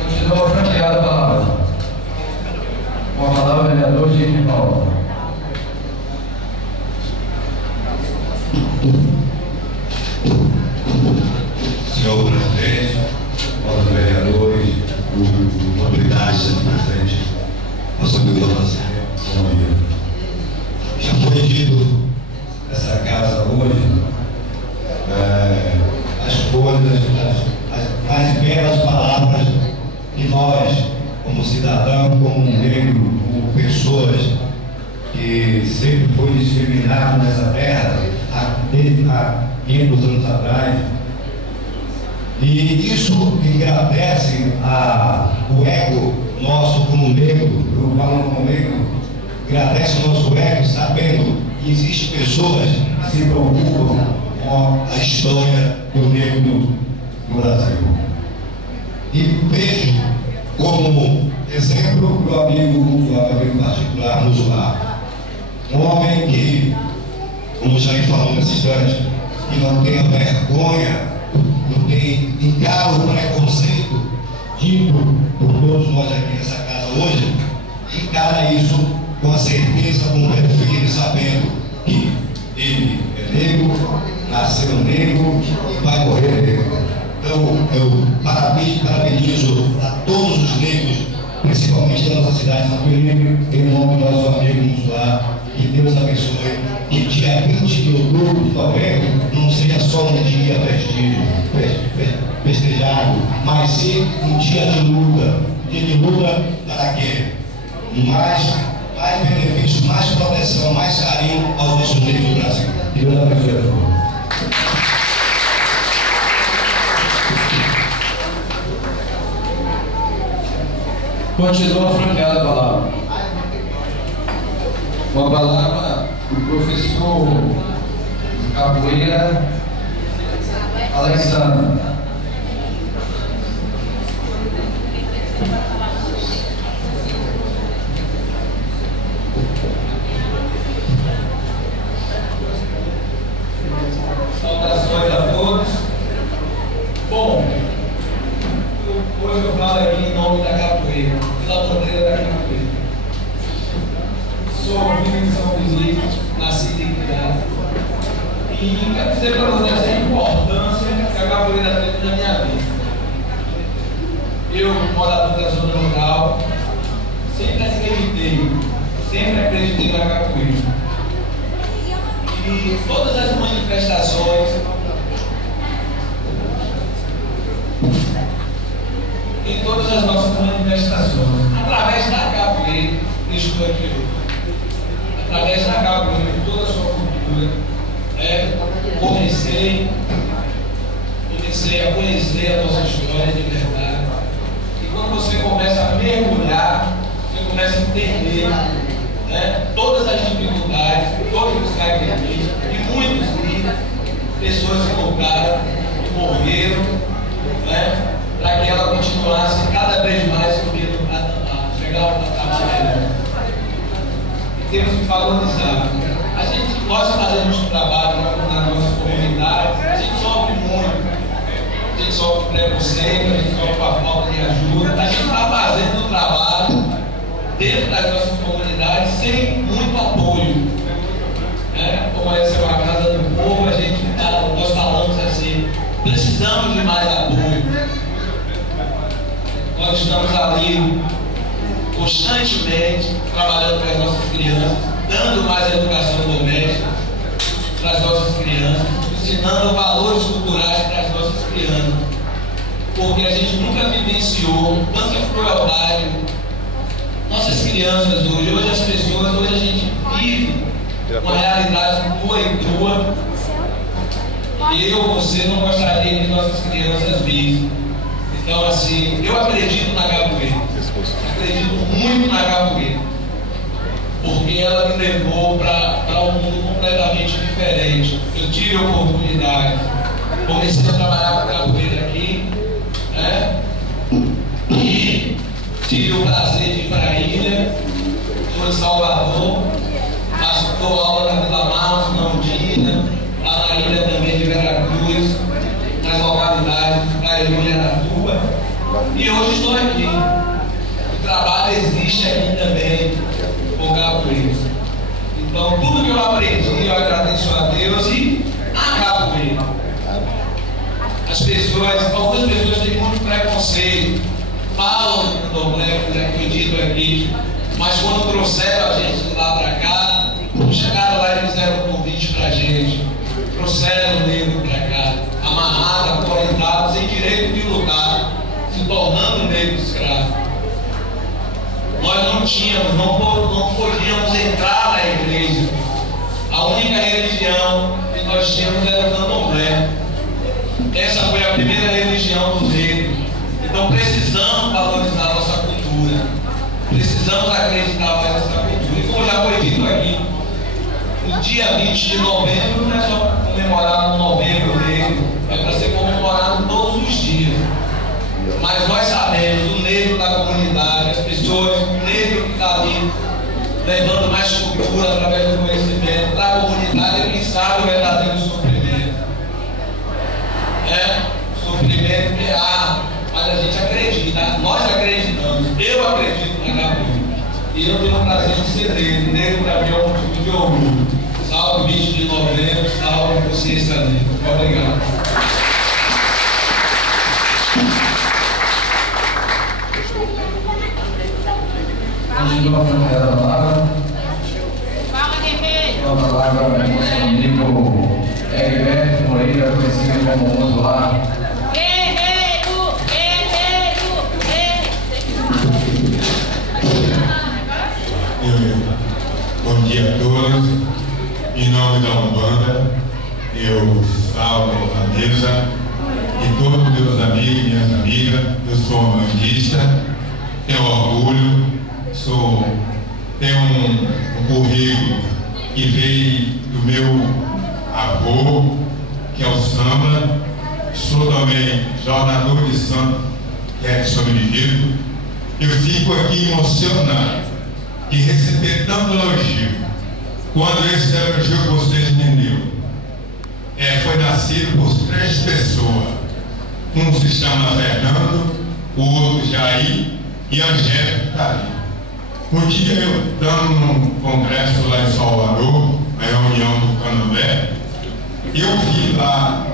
Continua franqueada a palavra. Com a palavra, vereador Chico Paulo. Senhor presidente, os vereadores, autoridades aqui presentes, nosso amigo bom dia. Já foi dito nessa casa hoje as coisas, as belas palavras que nós, como cidadão, como negro, como pessoas que sempre foi discriminado nessa terra há 500 anos atrás. E isso engrandece o ego nosso como negro. Eu falo como negro, engrandece o nosso ego, sabendo que existem pessoas que se preocupam com a história do negro no Brasil. E vejo como exemplo meu amigo particular Musular, um homem que, como já falou nesse instante, que não tem vergonha, não tem encara o preconceito dito por todos nós aqui nessa casa hoje, encara isso com a certeza, com o perfil, sabendo que ele é negro, nasceu negro e vai morrer negro. Então, eu parabenizo a todos os negros, principalmente da nossa cidade, em nome do nosso amigo Musular. Que Deus abençoe. Que dia 20 de outubro de novembro não seja só um dia festejado, mas sim um dia de luta. Um dia de luta para quê? Mais benefícios, mais proteção, mais carinho ao nosso negro do Brasil. Que Deus abençoe. Continua franqueada a palavra. Com a palavra, o professor de capoeira, Alexandre. Saudações a todos. Bom, hoje eu falo aqui em nome da capoeira, pela bandeira da capoeira. Sou filho de São Felipe, nascido e criado. E quero dizer para vocês a importância que a capoeira teve na minha vida. Eu, morador da zona rural, sempre acreditei na capoeira. E todas as manifestações, em todas as nossas manifestações, através da capoeira, eu estou aqui hoje. Através da capoeira, de toda a sua cultura, comecei a conhecer a nossa história de verdade. E quando você começa a mergulhar, você começa a entender todas as dificuldades, todos os sacrifícios, e muitos pessoas que lutaram, que morreram, para que ela continuasse cada vez mais subindo a chegar ao patamar melhor. E temos que valorizar. Nós fazemos um trabalho na nossa comunidade, a gente sofre muito. A gente sofre preconceito, a gente sofre a falta de ajuda. A gente está fazendo um trabalho dentro das nossas comunidades sem muito apoio. Como essa é uma casa do povo, nós falamos assim, precisamos de mais apoio. Nós estamos ali constantemente trabalhando com as nossas crianças, dando mais educação doméstica para as nossas crianças, ensinando valores culturais para as nossas crianças, porque a gente nunca vivenciou tanta crueldade. Nossas crianças hoje as pessoas, hoje a gente vive uma realidade nua e crua, e eu ou você não gostaria que nossas crianças vissem. Então, assim, eu acredito na capoeira, acredito muito na capoeira, porque ela me levou para um mundo completamente diferente. Eu tive a oportunidade, comecei a trabalhar com capoeira aqui, e tive o prazer de ir para a ilha, estou em Salvador, dou aula na Vila Maus, na Undina, lá na ilha também de Veracruz, nas localidades de Cairu e Aratuba, e hoje estou aqui. O trabalho existe aqui também com capoeira. Então, tudo que eu aprendi, eu agradeço a Deus e a capoeira. Algumas pessoas têm muito preconceito, falam do candomblé, que acredito aqui, mas quando trouxeram a gente de lá para cá, chegaram lá e fizeram um convite para a gente, trouxeram o negro para cá, amarrado, acorrentado, sem direito de lutar, se tornando um negro escravo. Nós não podíamos entrar na igreja. A única religião que nós tínhamos era o candomblé. Essa foi a primeira religião dos negros. Então precisamos valorizar a nossa cultura. Precisamos acreditar mais nessa cultura. E como já foi dito aqui, o dia 20 de novembro não é só comemorado no Novembro Negro, é para ser comemorado todos os dias. Mas nós sabemos, o negro da comunidade, as pessoas, o negro que está ali levando mais cultura através do conhecimento para a comunidade, é quem sabe o verdadeiro sofrimento. Sofrimento que há, mas a gente acredita, nós acreditamos, eu acredito na capoeira. E eu tenho o prazer de ser negro. Negro para mim é um motivo de orgulho. Salve 20 de novembro, salve a consciência negra. Obrigado. Continua a fronteira da palavra. A palavra ao nosso amigo Egberto Moreira, conhecido como Mozoá. Bom dia a todos. Em nome da Umbanda, eu salvo a mesa e todos meus amigos e minhas amigas. Eu sou umbandista, tenho orgulho, tenho um currículo que veio do meu avô, que é o samba. Sou também jornador de samba, que é de sobrevivido. Eu fico aqui emocionado de receber tanto elogio. Quando esse elogio que vocês me deu, foi nascido por 3 pessoas. Um se chama Fernando, o outro Jair e Angélica que está ali. Um dia eu estando num congresso lá em Salvador, na reunião do Candomblé, eu vi lá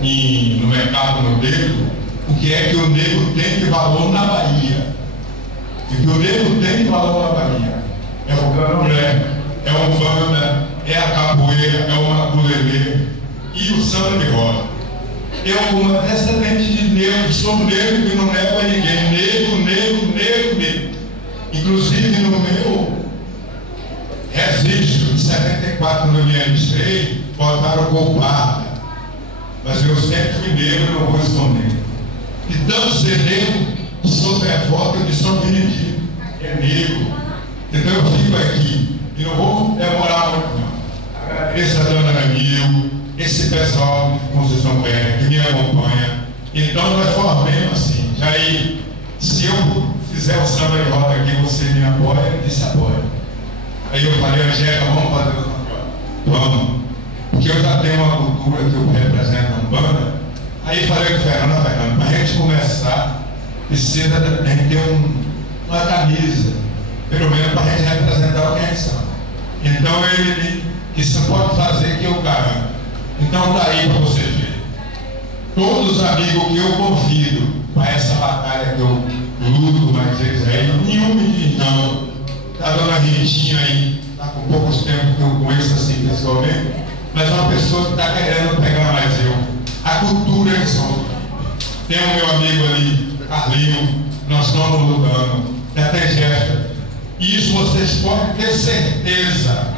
no mercado modelo o que é que o negro tem de valor na Bahia. E que o negro tem de valor na Bahia é o candomblé, é o umbanda, é a capoeira, é o maculelê e o samba de roda. Eu, como descendente de negro, sou negro que não nego a ninguém. Negro. Inclusive no meu registro de 74 no INSS, botaram culpada. Mas eu sempre fui negro e não vou esconder. E tanto ser negro, sob a foto de São Benedito, que é negro. Então eu fico aqui e não vou demorar muito não. Agradeço a dona Ramil, esse pessoal de Conceição Velha que me acompanha. Então nós formemos assim, já aí, se eu fizer o samba de roda aqui, você me apoia, ele disse apoia. Aí eu falei, Angélica, vamos fazer o samba? Vamos. Porque eu já tenho uma cultura que eu represento na banda. Aí falei com o Fernando, para a gente começar, precisa a gente ter uma camisa, pelo menos para a gente representar o que a gente são. Então ele disse, isso pode fazer que eu garanto. Então tá aí para vocês verem. Todos os amigos que eu convido para essa batalha que eu luto, mas eles aí, nenhum menino não. Tá a dona Ritinha aí, tá com poucos tempos que eu conheço assim pessoalmente, mas uma pessoa que está querendo pegar mais eu. A cultura de São Felipe. Tem o meu amigo ali, Carlinho, nós estamos lutando, até Jéssica. E isso vocês podem ter certeza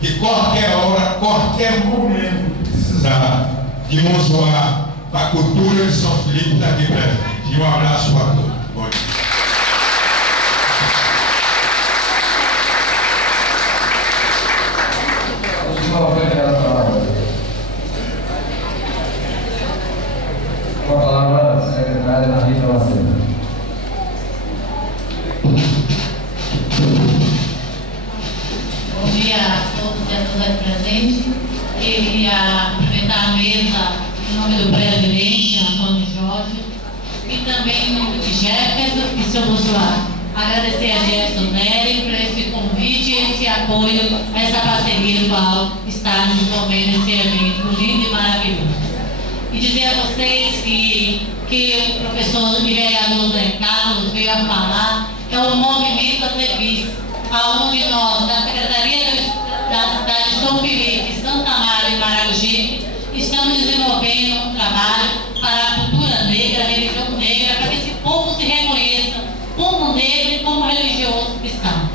que qualquer hora, qualquer momento que precisar de um zoar para a cultura de São Felipe está aqui presente. E um abraço para todos. Bom. Com a palavra, a secretária Ana Rita Lacerda. Bom dia a todos e a todas presentes. Queria aproveitar a mesa em nome do presidente, Antônio Jorge, e também em nome de Jefferson e seu Josué. Agradecer a Jefferson Nery por esse convite e esse apoio a essa parceria qual está nos envolvendo esse evento lindo e maravilhoso. E dizer a vocês que o professor e vereador Zé Carlos veio a falar é o movimento Atlevis, aonde nós, da Secretaria da cidade de São Felipe, Santa Maria e Maragogi, estamos desenvolvendo um trabalho para a cultura negra, a religião negra, para que esse povo se reconheça como negro e como religioso cristão.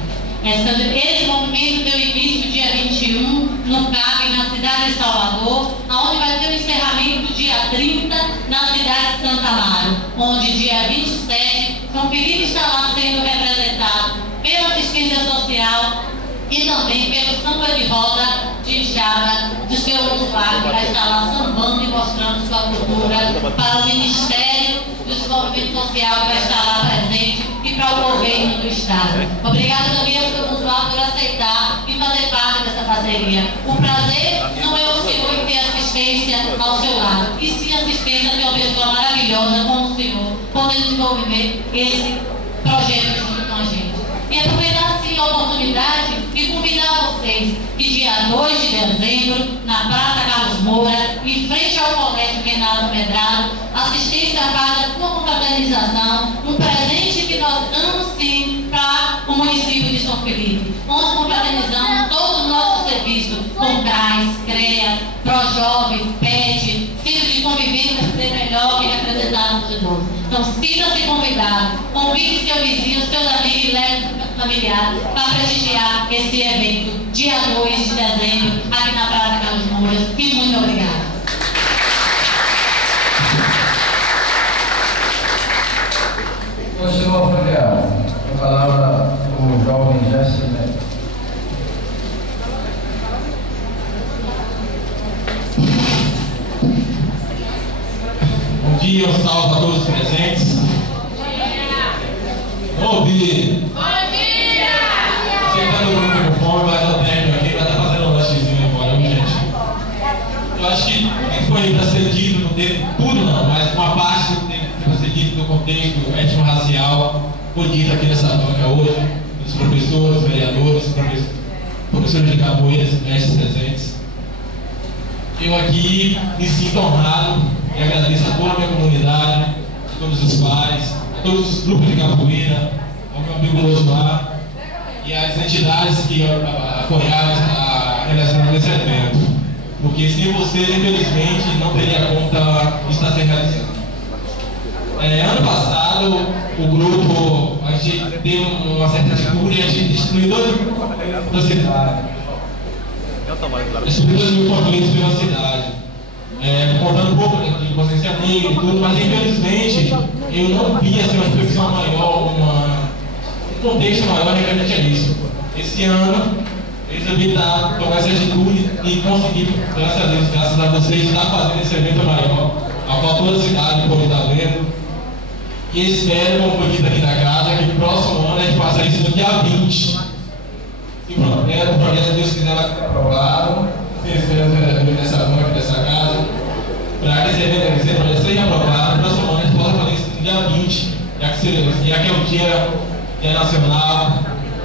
Esse movimento deu início dia 21 no CAB, na cidade de Salvador, onde vai ter o encerramento dia 30 na cidade de Santa Amaro, onde dia 27 São Felipe está lá sendo representado pela assistência social e também pelo samba de roda de enxada do seu usuário, que vai estar lá sambando e mostrando sua cultura para o Ministério do Desenvolvimento Social, que vai estar lá presente, e para o governo do Estado. Obrigada também ao seu usuário por aceitar e fazer parte dessa parceria. O prazer não é o senhor em ter assistência ao seu lado, e sim assistência de uma pessoa maravilhosa como o senhor, podendo desenvolver esse projeto junto com a gente. E aproveitar assim a oportunidade de convidar vocês que dia 2 de dezembro, na Praça Carlos Moura, em frente ao Colégio Renato Medrado, assistência para a sua confraternização, um presente que nós damos sim para o município de São Felipe, onde confraternizamos todos os nossos serviços, com CRAS, CREA, ProJovem, PET, Centro de Convivência Ser Melhor que representar os idosos. Então, sinta-se convidado, convide seu vizinho, seus amigos e leve seu familiar para prestigiar esse evento, dia 2 de dezembro, aqui na Praça Carlos Moura. E muito obrigada. Continua a familiar. A palavra o jovem Jéssica Nery. Bom dia, um salve a todos os presentes. Bom dia! Bom dia! Você está todo mundo com fome, mas eu tenho aqui, vai estar fazendo um lanchezinho agora, viu, gente? Eu acho que o que foi para ser dito, não teve tudo não, mas uma parte do que tem para ser dito no contexto étnico-racial foi dito aqui nessa banca hoje, dos professores, vereadores, professores de capoeira, mestres presentes. Eu aqui me sinto honrado e agradeço a toda a minha comunidade, a todos os pais, a todos os grupos de capoeira, ao meu amigo Losmar e às entidades que apoiaram a realização desse evento. Porque sem vocês, infelizmente, não teria conta de estar sendo realizado. Ano passado, o grupo a gente deu uma certa atitude e a gente distribuiu 2 mil panfletos pela cidade. Distribuiu 2 mil panfletos pela cidade. Contando um pouco de consciência negra e tudo, mas infelizmente eu não vi assim, uma reflexão maior, um contexto maior referente a isso. Esse ano, eles devem tomar essa atitude e conseguir, graças a Deus, graças a vocês, estar fazendo esse evento maior, a qual toda a cidade pode estar vendo. E espero, como foi dito aqui na casa, que no próximo ano a gente faça isso no dia 20. E o projeto, se Deus quiser, vai ser aprovado. Esperamos nessa noite, nessa casa, para que esse projeto seja aprovado. No próximo ano a gente possa fazer isso no dia 20, já que é o dia nacional,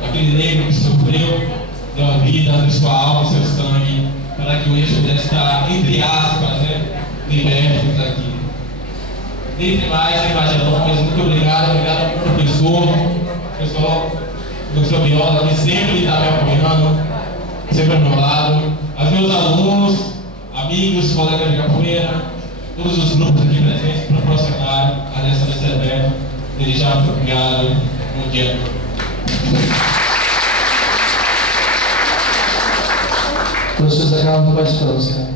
aquele negro que sofreu, deu a vida, deu sua alma, seu sangue, para que hoje pudesse estar, entre aspas, libertos aqui. Dentre mais, sem mais delongas, muito obrigado professor Viola, que sempre está me apoiando, sempre ao meu lado, aos meus alunos, amigos, colegas de capoeira, todos os grupos aqui presentes que proporcionaram a desse evento. Desde já, muito obrigado. Bom dia. Professor Zé Carlos, não pode falar, você.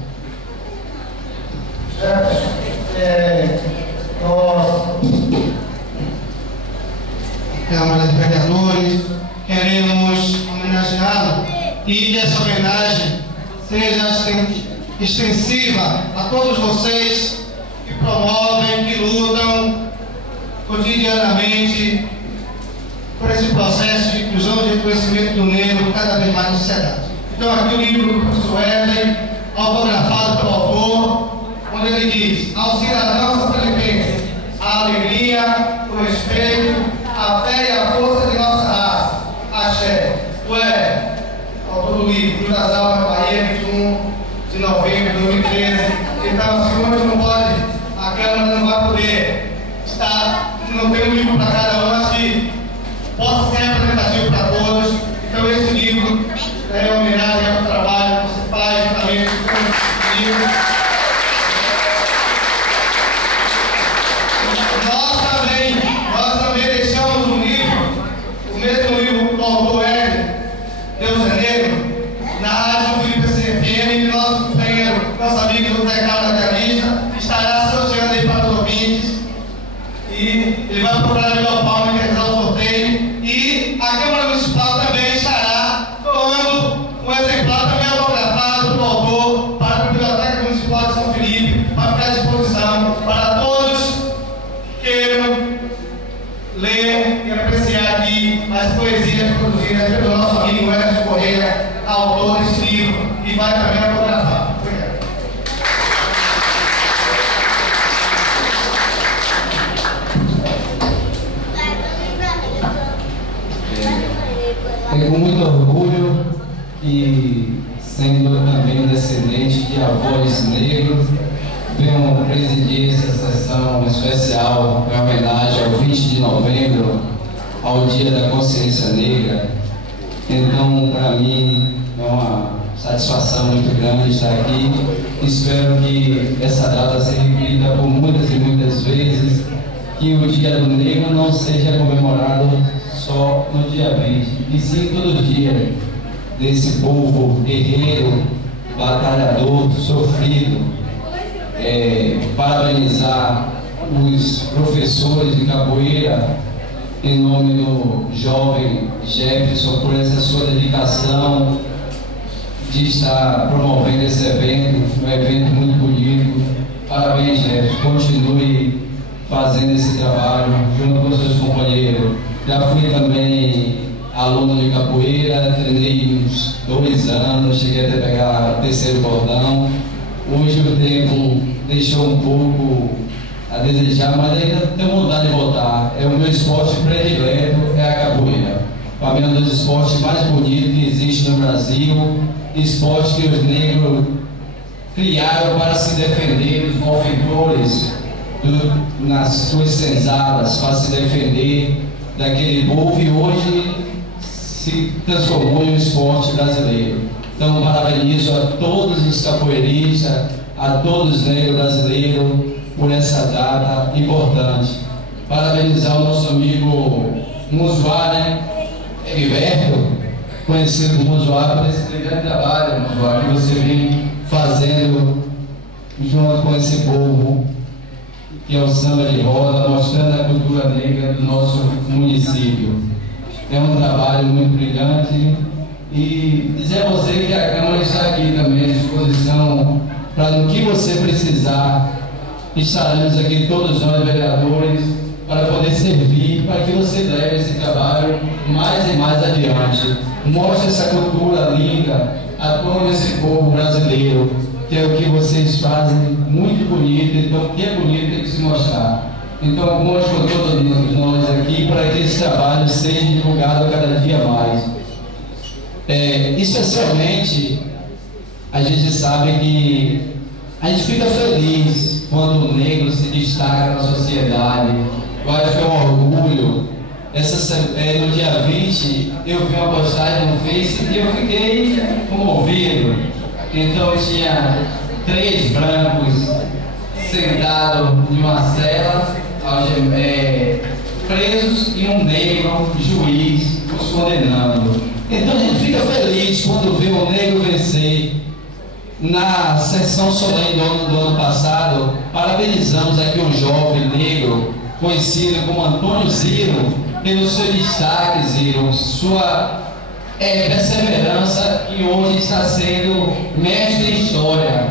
Câmara de Vereadores, queremos homenageá-lo e que essa homenagem seja extensiva a todos vocês que promovem, que lutam cotidianamente por esse processo de inclusão e de reconhecimento do negro cada vez mais na sociedade. Então, aqui o livro do professor Wesley, autografado pelo autor, onde ele diz: ao cidadão filipense, a alegria, o respeito, a fé e a força de nossa raça. Axé. Ué, autor do livro, Cruz das Almas, Bahia, 21 de novembro de 2013. Então, se hoje não pode, a Câmara não vai poder estar, não tem um livro para cada um, acho que possa ser representativo para todos. Então, esse livro é uma homenagem ao trabalho que você faz justamente com esse livro. Nós também deixamos um livro, o mesmo livro do autor Deus é Negro, na rádio Felipe CFM, e nosso companheiro, nosso amigo José Carlos Diarista, estará sorteando aí para os ouvintes. E ele vai procurar a melhor forma de realizar o sorteio. E a Câmara Municipal também estará doando um exemplar também autografado do autor para a Biblioteca Municipal de São Felipe, para ficar à disposição para todos que queiram ler e apreciar aqui as poesias produzidas pelo nosso amigo Edson Correia, autor desse livro, e vai também autografar. É com muito orgulho e sendo também descendente de avós negros, venho presidir essa sessão especial em homenagem ao 20 de novembro, ao Dia da Consciência Negra. Então, para mim, é uma satisfação muito grande estar aqui. Espero que essa data se repita por muitas e muitas vezes, que o Dia do Negro não seja comemorado só no dia 20, e sim todo dia, desse povo guerreiro, batalhador, sofrido. Parabenizar os professores de capoeira, em nome do jovem Jefferson, por essa sua dedicação de estar promovendo esse evento, um evento muito bonito. Parabéns, Jefferson, continue fazendo esse trabalho junto com seus companheiros. Já fui também aluno de capoeira, treinei uns 2 anos, cheguei até pegar o 3º cordão. Hoje o tempo deixou um pouco a desejar, mas ainda tenho vontade de voltar. É o meu esporte predileto, é a capoeira. Para mim é um dos esportes mais bonitos que existe no Brasil, esporte que os negros criaram para se defender dos malfeitores, nas suas senzalas, para se defender daquele povo, e hoje se transformou em um esporte brasileiro. Então, parabenizo a todos os capoeiristas, a todos os negros brasileiros por essa data importante. Parabenizar o nosso amigo Musuá, né? Heriberto, conhecido como Musuá, por esse grande trabalho, Musuá, que você vem fazendo junto com esse povo, que é o samba de roda, mostrando a cultura negra do nosso município. É um trabalho muito brilhante e dizer a você que a Câmara está aqui também à disposição para no que você precisar. Estaremos aqui todos nós vereadores para poder servir, para que você leve esse trabalho mais e mais adiante. Mostre essa cultura linda a todo esse povo brasileiro, que é o que vocês fazem muito bonito. Então, o que é bonito tem que se mostrar. Então, mostre com todos nós aqui para que esse trabalho seja divulgado cada dia mais. Especialmente, a gente sabe que a gente fica feliz quando o negro se destaca na sociedade. Eu acho que é um orgulho. No dia 20, eu vi uma postagem no Face e eu fiquei comovido. Então, tinha 3 brancos sentados em uma cela, presos, e um negro juiz os condenando. Então, a gente fica feliz quando vê o negro vencer. Na sessão solene do ano passado, parabenizamos aqui um jovem negro, conhecido como Antônio Ziro, pelo seu destaque, Ziro, sua perseverança, e hoje está sendo mestre em história.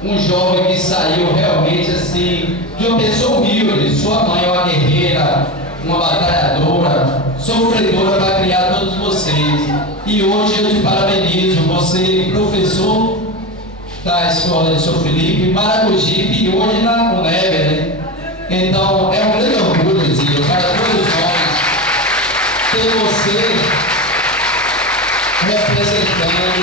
Um jovem que saiu realmente assim, de uma pessoa humilde. Sua mãe é uma guerreira, uma batalhadora, sofredora para criar todos vocês. E hoje eu te parabenizo, você professor da escola de São Felipe, Maragogipe, e hoje na UNEB, né? Então, é um grande orgulho, Zio, para todos nós, ter você representando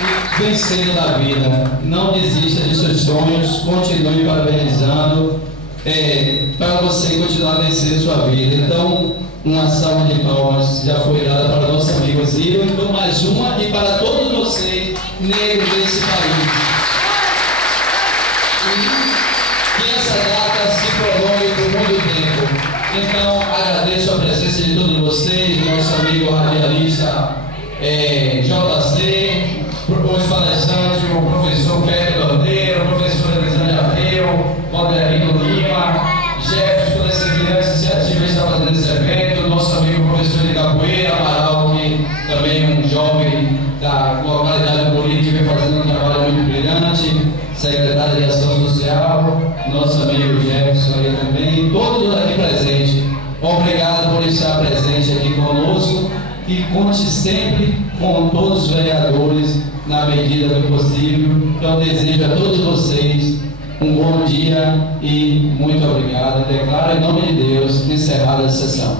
e vencendo na vida. Não desista de seus sonhos, continue parabenizando, para você continuar vencendo sua vida. Então, uma salva de palmas já foi dada para o nosso amigo Zio, então mais uma, e para todos vocês, negros desse país. E que essa data se prolongue por muito tempo. Então, agradeço a presença de todos vocês, nosso amigo radialista JC, os palestrantes, o professor Pedro Cordeiro, o professor Elisângela Abreu, Moderino Lima, Jefferson, toda essa criança iniciativa está fazendo esse evento, nosso amigo professor de Capoeira, Amaral, que também é um jovem da localidade política, fazendo um trabalho muito brilhante, secretário de Ação Social, nosso amigo Jefferson aí também, todos aqui presentes. Obrigado por estar presente aqui conosco e conte sempre com todos os vereadores na medida do possível. Então, desejo a todos vocês um bom dia e muito obrigado. Declaro em nome de Deus encerrada a sessão.